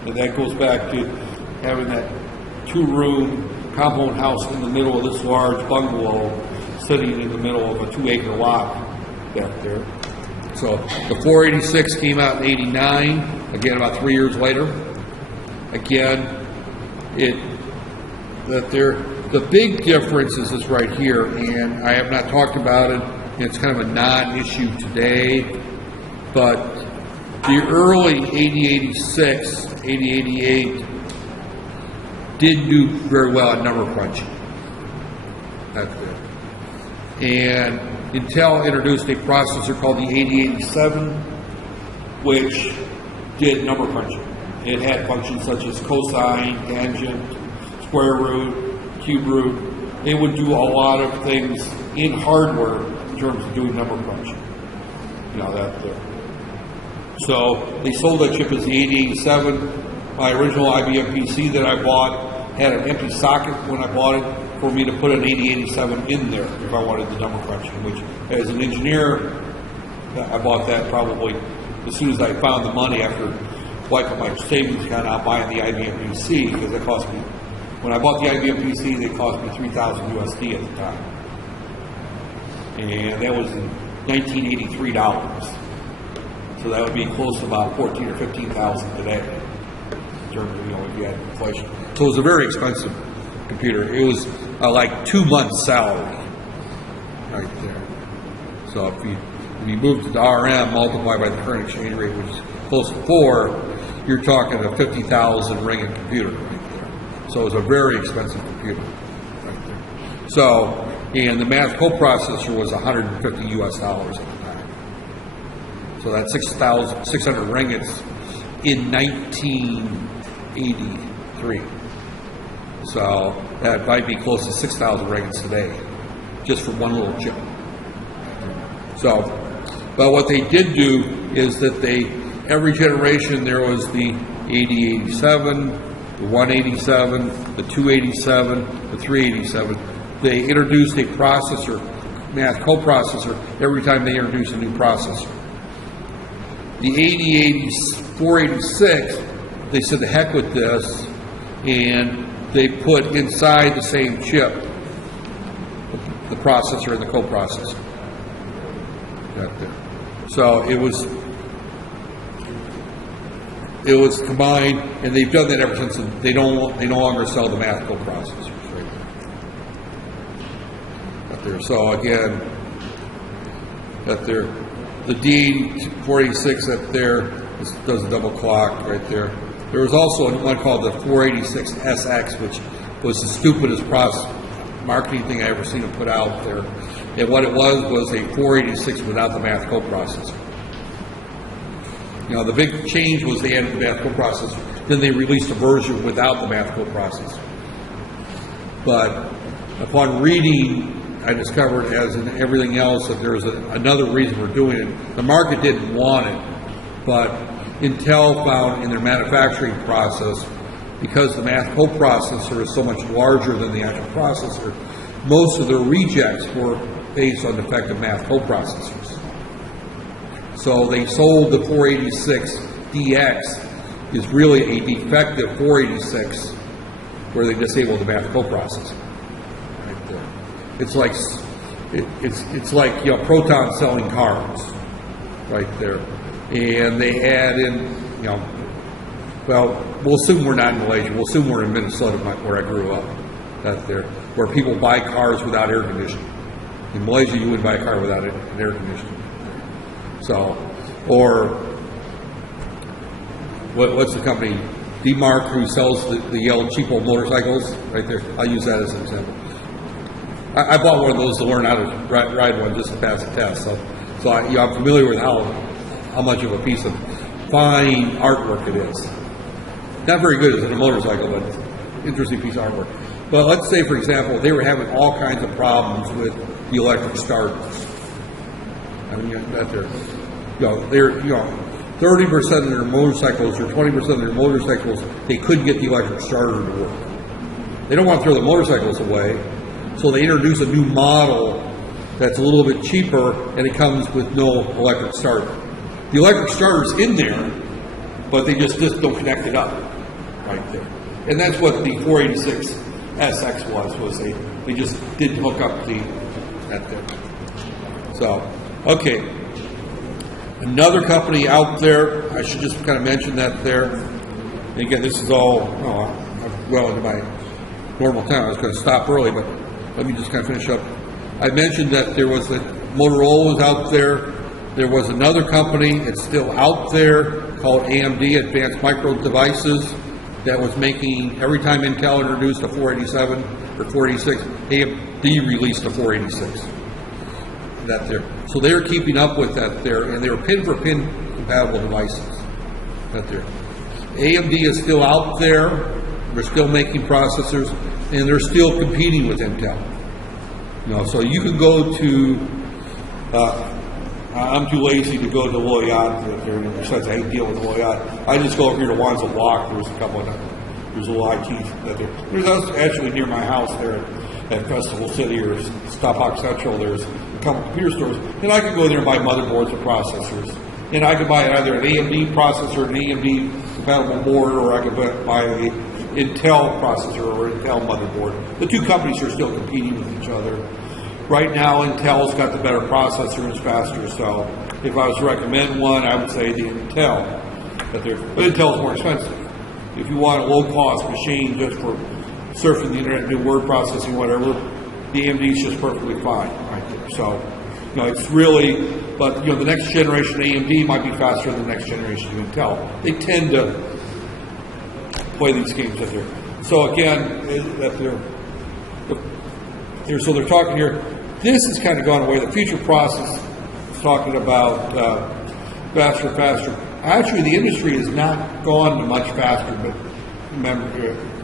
And that goes back to having that two-room compound house in the middle of this large bungalow sitting in the middle of a 2-acre lot back there. So the 486 came out in 89, again about 3 years later. Again, it that the big difference is this right here, and I have not talked about it, and it's kind of a non-issue today, but the early 8086, 8088 did do very well at number crunching. That's good. And Intel introduced a processor called the 8087, which did number crunching. It had functions such as cosine, tangent, square root, cube root. It would do a lot of things in hardware in terms of doing number crunching. You know, that there. So they sold that chip as the 8087. My original IBM PC that I bought had an empty socket when I bought it for me to put an 8087 in there if I wanted the number crunching, which as an engineer, I bought that probably as soon as I found the money after wiping my savings account out buying the IBM PC, because it cost me, when I bought the IBM PC, they cost me $3,000 USD at the time. And that was in $1983. So that would be close to about $14,000 or $15,000 today. In terms of, you know, if you had inflation. So it was a very expensive computer. It was like 2 months' salary right there. So if you move to the RM, multiply by the current exchange rate, which is close to 4, you're talking a 50,000 ringgit computer right there. So it was a very expensive computer right there. So, and the math coprocessor was $150 US at the time. So that's 600 ringgits in 1983. So that might be close to 6,000 ringgits today, just for one little chip. So, but what they did do is that every generation there was the 8087, the 187, the 287, the 387. They introduced a processor, math coprocessor, every time they introduced a new processor. The 486, they said the heck with this, and they put inside the same chip the processor and the coprocessor. Right there. So it was combined, and they've done that ever since. They no longer sell the math coprocessors right there. So again, the D486 up there does a double clock right there. There was also one called the 486SX, which was the stupidest marketing thing I ever seen them put out there. And what it was a 486 without the math coprocessor. You know, the big change was they added the math coprocessor. Then they released a version without the math coprocessor. But upon reading, I discovered, as in everything else, that there's another reason for doing it. The market didn't want it, but Intel found in their manufacturing process, because the math coprocessor is so much larger than the actual processor, most of their rejects were based on defective math coprocessors. So they sold the 486DX is really a defective 486 where they disabled the math coprocessor. Right there. It's like you know, Proton selling cars right there. And they add in, you know, well, we'll assume we're not in Malaysia. We'll assume we're in Minnesota, where I grew up, right there, where people buy cars without air conditioning. In Malaysia, you wouldn't buy a car without an air conditioning. So, or what's the company? D-Mark, who sells the yellow cheapo motorcycles, right there. I'll use that as an example. I bought one of those to learn how to ride one just to pass a test. So I'm familiar with how much of a piece of fine artwork it is. Not very good as a motorcycle, but it's an interesting piece of artwork. But let's say, for example, they were having all kinds of problems with the electric starters. I mean, they're 30% of their motorcycles or 20% of their motorcycles, they couldn't get the electric starter to work. They don't want to throw the motorcycles away, so they introduce a new model that's a little bit cheaper, and it comes with no electric starter. The electric starter's in there, but they just don't connect it up right there. And that's what the 486SX was they just didn't hook up that there. So, okay. Another company out there, I should just kind of mention that there. And again, this is all well into my normal time. I was going to stop early, but let me just kind of finish up. I mentioned that there was Motorola was out there. There was another company, it's still out there, called AMD, Advanced Micro Devices, that was making, every time Intel introduced a 487 or 486, AMD released a 486. That there. So they're keeping up with that there, and they're pin-for-pin compatible devices. That there. AMD is still out there, they're still making processors, and they're still competing with Intel. You know, so you can go to, I'm too lazy to go to Loyot, besides I deal with Loyot. I just go over here to Wanzel Block. There's a couple of them. There's a little IT that there's actually near my house there at Festival City or Stop Central. There's a couple of computer stores. And I can go there and buy motherboards or processors. And I could buy either an AMD processor, an AMD compatible board, or I could buy an Intel processor or Intel motherboard. The two companies are still competing with each other. Right now, Intel's got the better processor and it's faster, so if I was to recommend one, I would say the Intel. But Intel's more expensive. If you want a low-cost machine just for surfing the internet, do word processing, whatever, the AMD's just perfectly fine right there. So, you know, it's really, but, you know, the next generation AMD might be faster than the next generation of Intel. They tend to play these games out there. So, again, so they're talking here, this has kind of gone away. The future process is talking about faster. Actually, the industry has not gone to much faster, but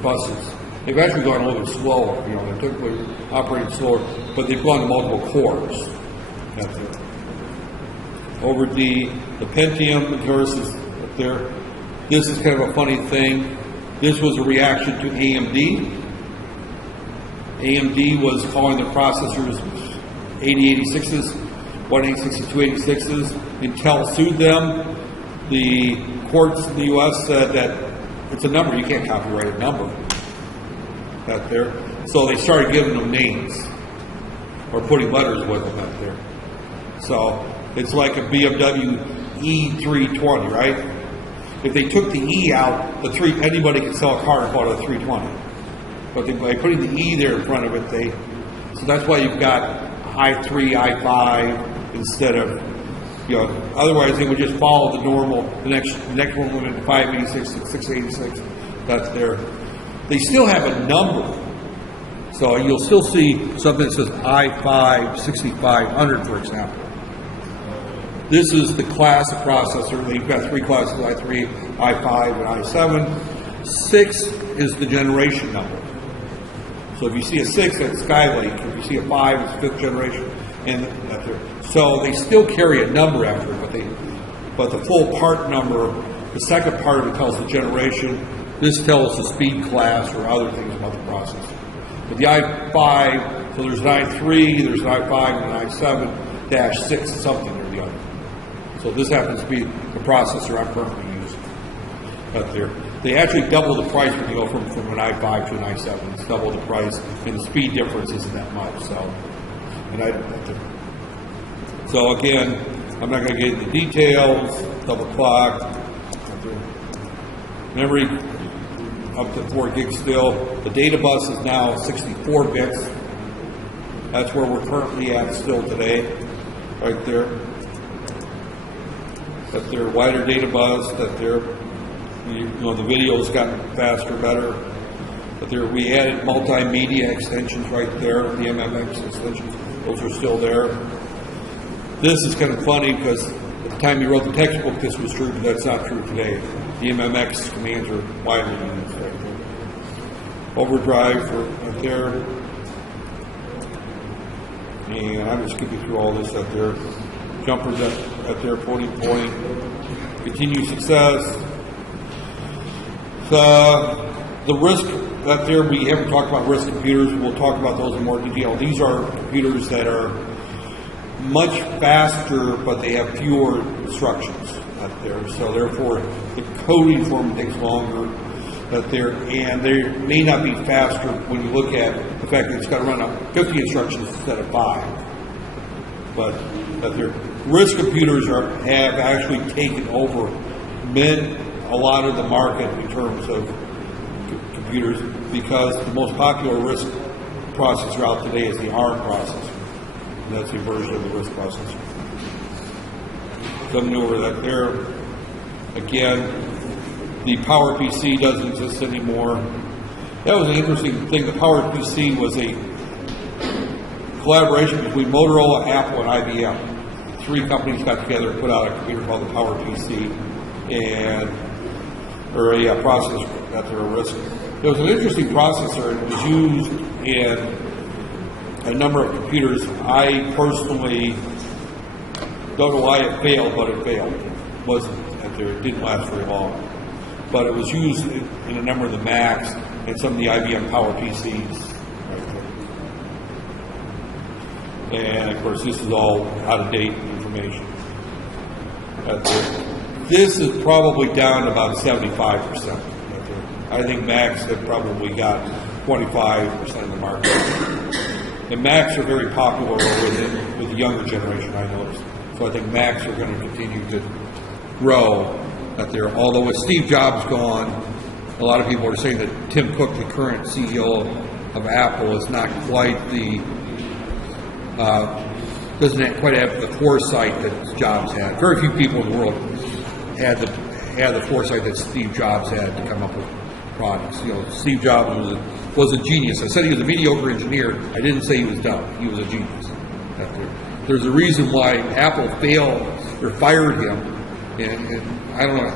buses. They've actually gone a little bit slower. You know, they're typically operating slower, but they've gone to multiple cores. That's it. Over the Pentium, of course, is up there. This is kind of a funny thing. This was a reaction to AMD. AMD was calling their processors 8086s, 186s, 286s. Intel sued them. The courts in the U.S. said that it's a number, you can't copyright a number. Out there. So they started giving them names or putting letters with them out there. So it's like a BMW E320, right? If they took the E out, anybody could sell a car and call it a 320. But by putting the E there in front of it, so that's why you've got i3, i5 instead of, you know, otherwise they would just follow the normal, the next one went into 586, 686, that's there. They still have a number. So you'll still see something that says i5 6500, for example. This is the class of processor. They've got three classes, i3, i5, and i7. 6 is the generation number. So if you see a 6, that's Skylake. If you see a 5, it's 5th generation. And that's it. So they still carry a number after it, but the full part number, the second part of it tells the generation. This tells the speed class or other things about the processor. But the i5, so there's an i3, there's an i5, and an i7-6 something or the other. So this happens to be the processor I'm currently using up there. They actually double the price when you go from an i5 to an i7. It's double the price, and the speed difference isn't that much. So again, I'm not going to get into details. Double clock, memory up to 4 gigs still. The data bus is now 64 bits. That's where we're currently at still today, right there. That their wider data bus, that their, you know, the video's gotten faster, better. But there, we added multimedia extensions right there, the MMX extensions. Those are still there. This is kind of funny because at the time you wrote the textbook, this was true, but that's not true today. The MMX commands are widely used right there. Overdrive right there. And I'm just skipping through all this up there. Jumpers at their floating point. Continued success. The risk up there, we haven't talked about risk computers. We'll talk about those in more detail. These are computers that are much faster, but they have fewer instructions up there. So therefore, the coding for them takes longer up there, and they may not be faster when you look at the fact that it's got to run out 50 instructions instead of 5. But their risk computers have actually taken over a lot of the market in terms of computers. because the most popular RISC processor out today is the ARM processor. And that's a version of the RISC processor. Something over that there. Again, the PowerPC doesn't exist anymore. That was an interesting thing. The PowerPC was a collaboration between Motorola, Apple, and IBM. 3 companies got together and put out a computer called the PowerPC, or a processor that they were RISC. It was an interesting processor. It was used in a number of computers. I personally don't know why it failed, but it failed. It didn't last very long. But it was used in a number of the Macs and some of the IBM PowerPCs. And of course, this is all out-of-date information. This is probably down to about 75%. I think Macs have probably got 25% of the market. And Macs are very popular with the younger generation, I noticed. So I think Macs are going to continue to grow. Although with Steve Jobs gone, a lot of people are saying that Tim Cook, the current CEO of Apple, is not quite doesn't quite have the foresight that Jobs had. Very few people in the world had the foresight that Steve Jobs had to come up with products. Steve Jobs was a genius. I said he was a mediocre engineer. I didn't say he was dumb. He was a genius. There's a reason why Apple failed or fired him. And I don't know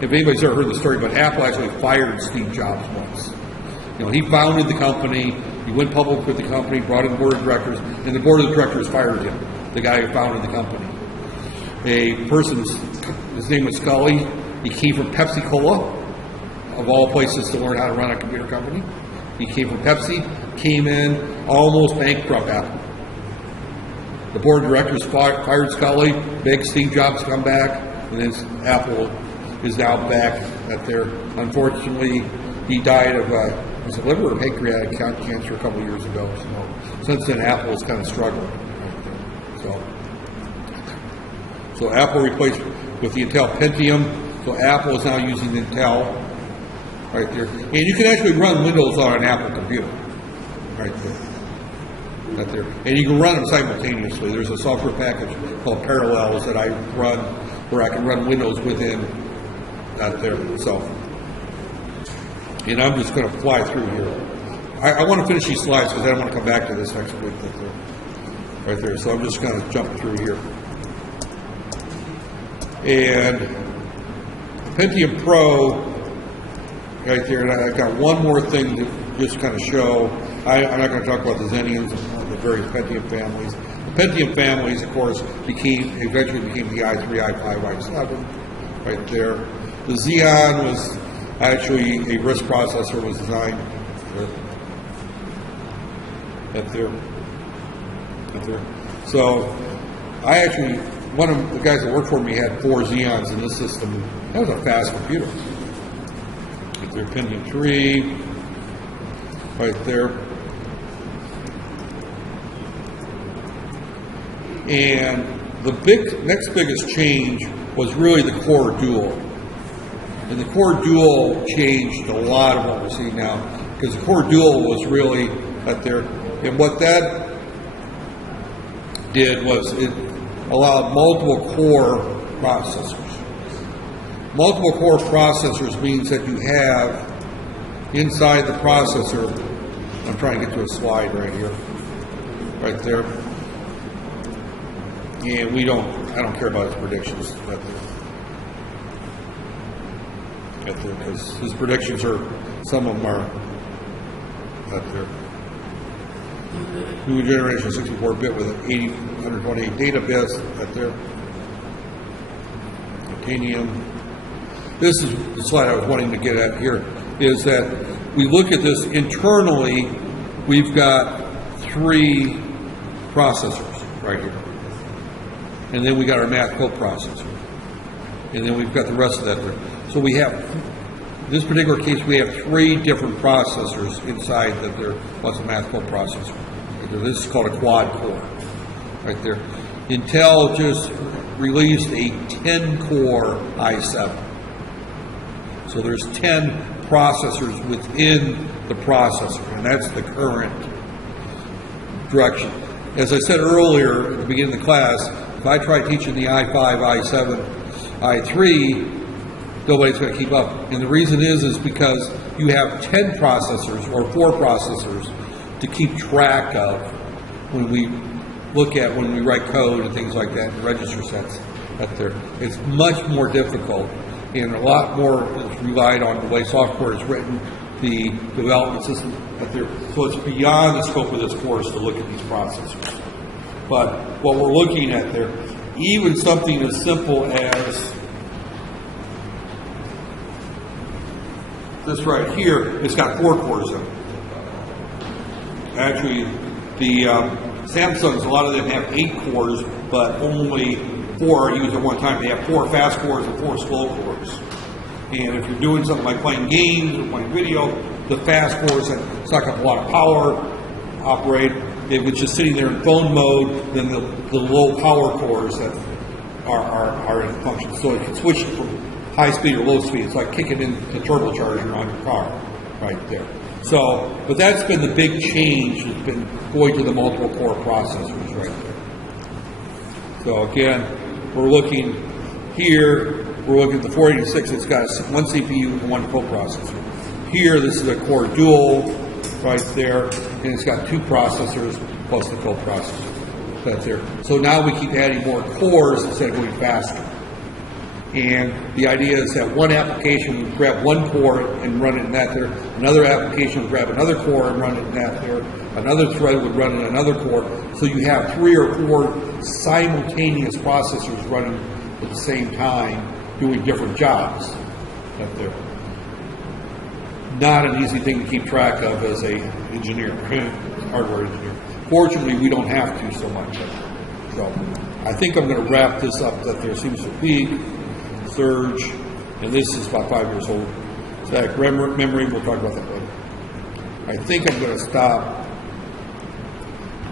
if anybody's ever heard the story, but Apple actually fired Steve Jobs once. He founded the company, he went public with the company, brought in the board of directors, and the board of directors fired him, the guy who founded the company. His name was Scully. He came from Pepsi Cola, of all places to learn how to run a computer company. He came from Pepsi, came in, almost bankrupt Apple. The board of directors fired Scully, begged Steve Jobs to come back, and then Apple is now back there. Unfortunately, he died of was it liver or pancreatic cancer a couple of years ago. So since then, Apple has kind of struggled. So Apple replaced with the Intel Pentium. So Apple is now using Intel right there. And you can actually run Windows on an Apple computer right there. Right there. And you can run them simultaneously. There's a software package called Parallels that I run where I can run Windows within that there. So, and I'm just going to fly through here. I want to finish these slides because I don't want to come back to this next week. Right there. So I'm just going to jump through here. And Pentium Pro, right there. And I've got one more thing to just kind of show. I'm not going to talk about the Xeniums, the various Pentium families. The Pentium families, of course, eventually became the i3, i5, i7, right there. The Xeon was actually a RISC processor, was designed right there. So one of the guys that worked for me had 4 Xeons in this system. That was a fast computer. Right there, Pentium 3, right there. And the next biggest change was really the Core Dual. And the Core Dual changed a lot of what we're seeing now, because the Core Dual was really up there. And what that did was it allowed multiple core processors. Multiple core processors means that you have inside the processor, I'm trying to get to a slide right here, right there. And I don't care about his predictions because his predictions some of them are up there. New generation 64-bit with 128 data bits up there. Titanium. This is the slide I was wanting to get at here, is that we look at this internally, we've got 3 processors right here. And then we got our math coprocessor. And then we've got the rest of that there. So we have, in this particular case, we have 3 different processors inside that there was a math coprocessor. This is called a quad core, right there. Intel just released a 10-core i7. So there's 10 processors within the processor, and that's the current direction. As I said earlier at the beginning of the class, if I try teaching the i5, i7, i3, nobody's going to keep up. And the reason is because you have 10 processors or 4 processors to keep track of when we look at when we write code and things like that, register sets up there. It's much more difficult, and a lot more is relied on the way software is written, the development system up there. So it's beyond the scope of this course to look at these processors. But what we're looking at there, even something as simple as this right here, it's got 4 cores in it. Actually, the Samsungs, a lot of them have 8 cores, but only 4 are used at one time. They have 4 fast cores and 4 slow cores. And if you're doing something like playing games or playing video, the fast cores that suck up a lot of power operate. If it's just sitting there in phone mode, then the low power cores that are in function. So it can switch from high speed or low speed. It's like kicking in the turbocharger on your car right there. So, but that's been the big change. It's been going to the multiple core processors right there. So again, we're looking here, we're looking at the 486. It's got 1 CPU and 1 coprocessor. Here, this is a core dual right there, and it's got 2 processors plus the coprocessor. That's there. So now we keep adding more cores instead of going faster. And the idea is that one application would grab 1 core and run it in that there. Another application would grab another core and run it in that there. Another thread would run in another core. So you have 3 or 4 simultaneous processors running at the same time doing different jobs up there. Not an easy thing to keep track of as a engineer, hardware engineer. Fortunately, we don't have to so much. So I think I'm going to wrap this up. That there seems to be surge, and this is about 5 years old. Static memory, we'll talk about that later. I think I'm going to stop.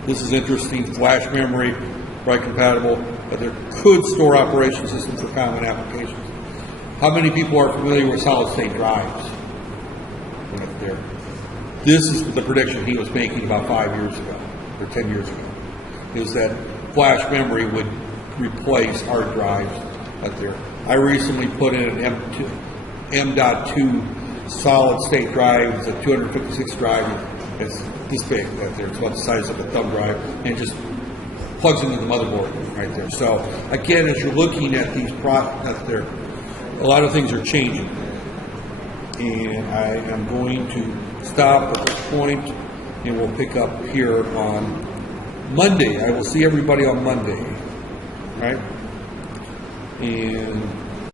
This is interesting. Flash memory, write compatible, but there could store operation systems for common applications. How many people are familiar with solid state drives? Right there. This is the prediction he was making about 5 years ago, or 10 years ago, is that flash memory would replace hard drives out there. I recently put in an M.2 solid state drive. It's a 256 drive. It's this big out there. It's about the size of a thumb drive, and it just plugs into the motherboard right there. So again, as you're looking at these products there, a lot of things are changing. And I am going to stop at this point, and we'll pick up here on Monday. I will see everybody on Monday, right? And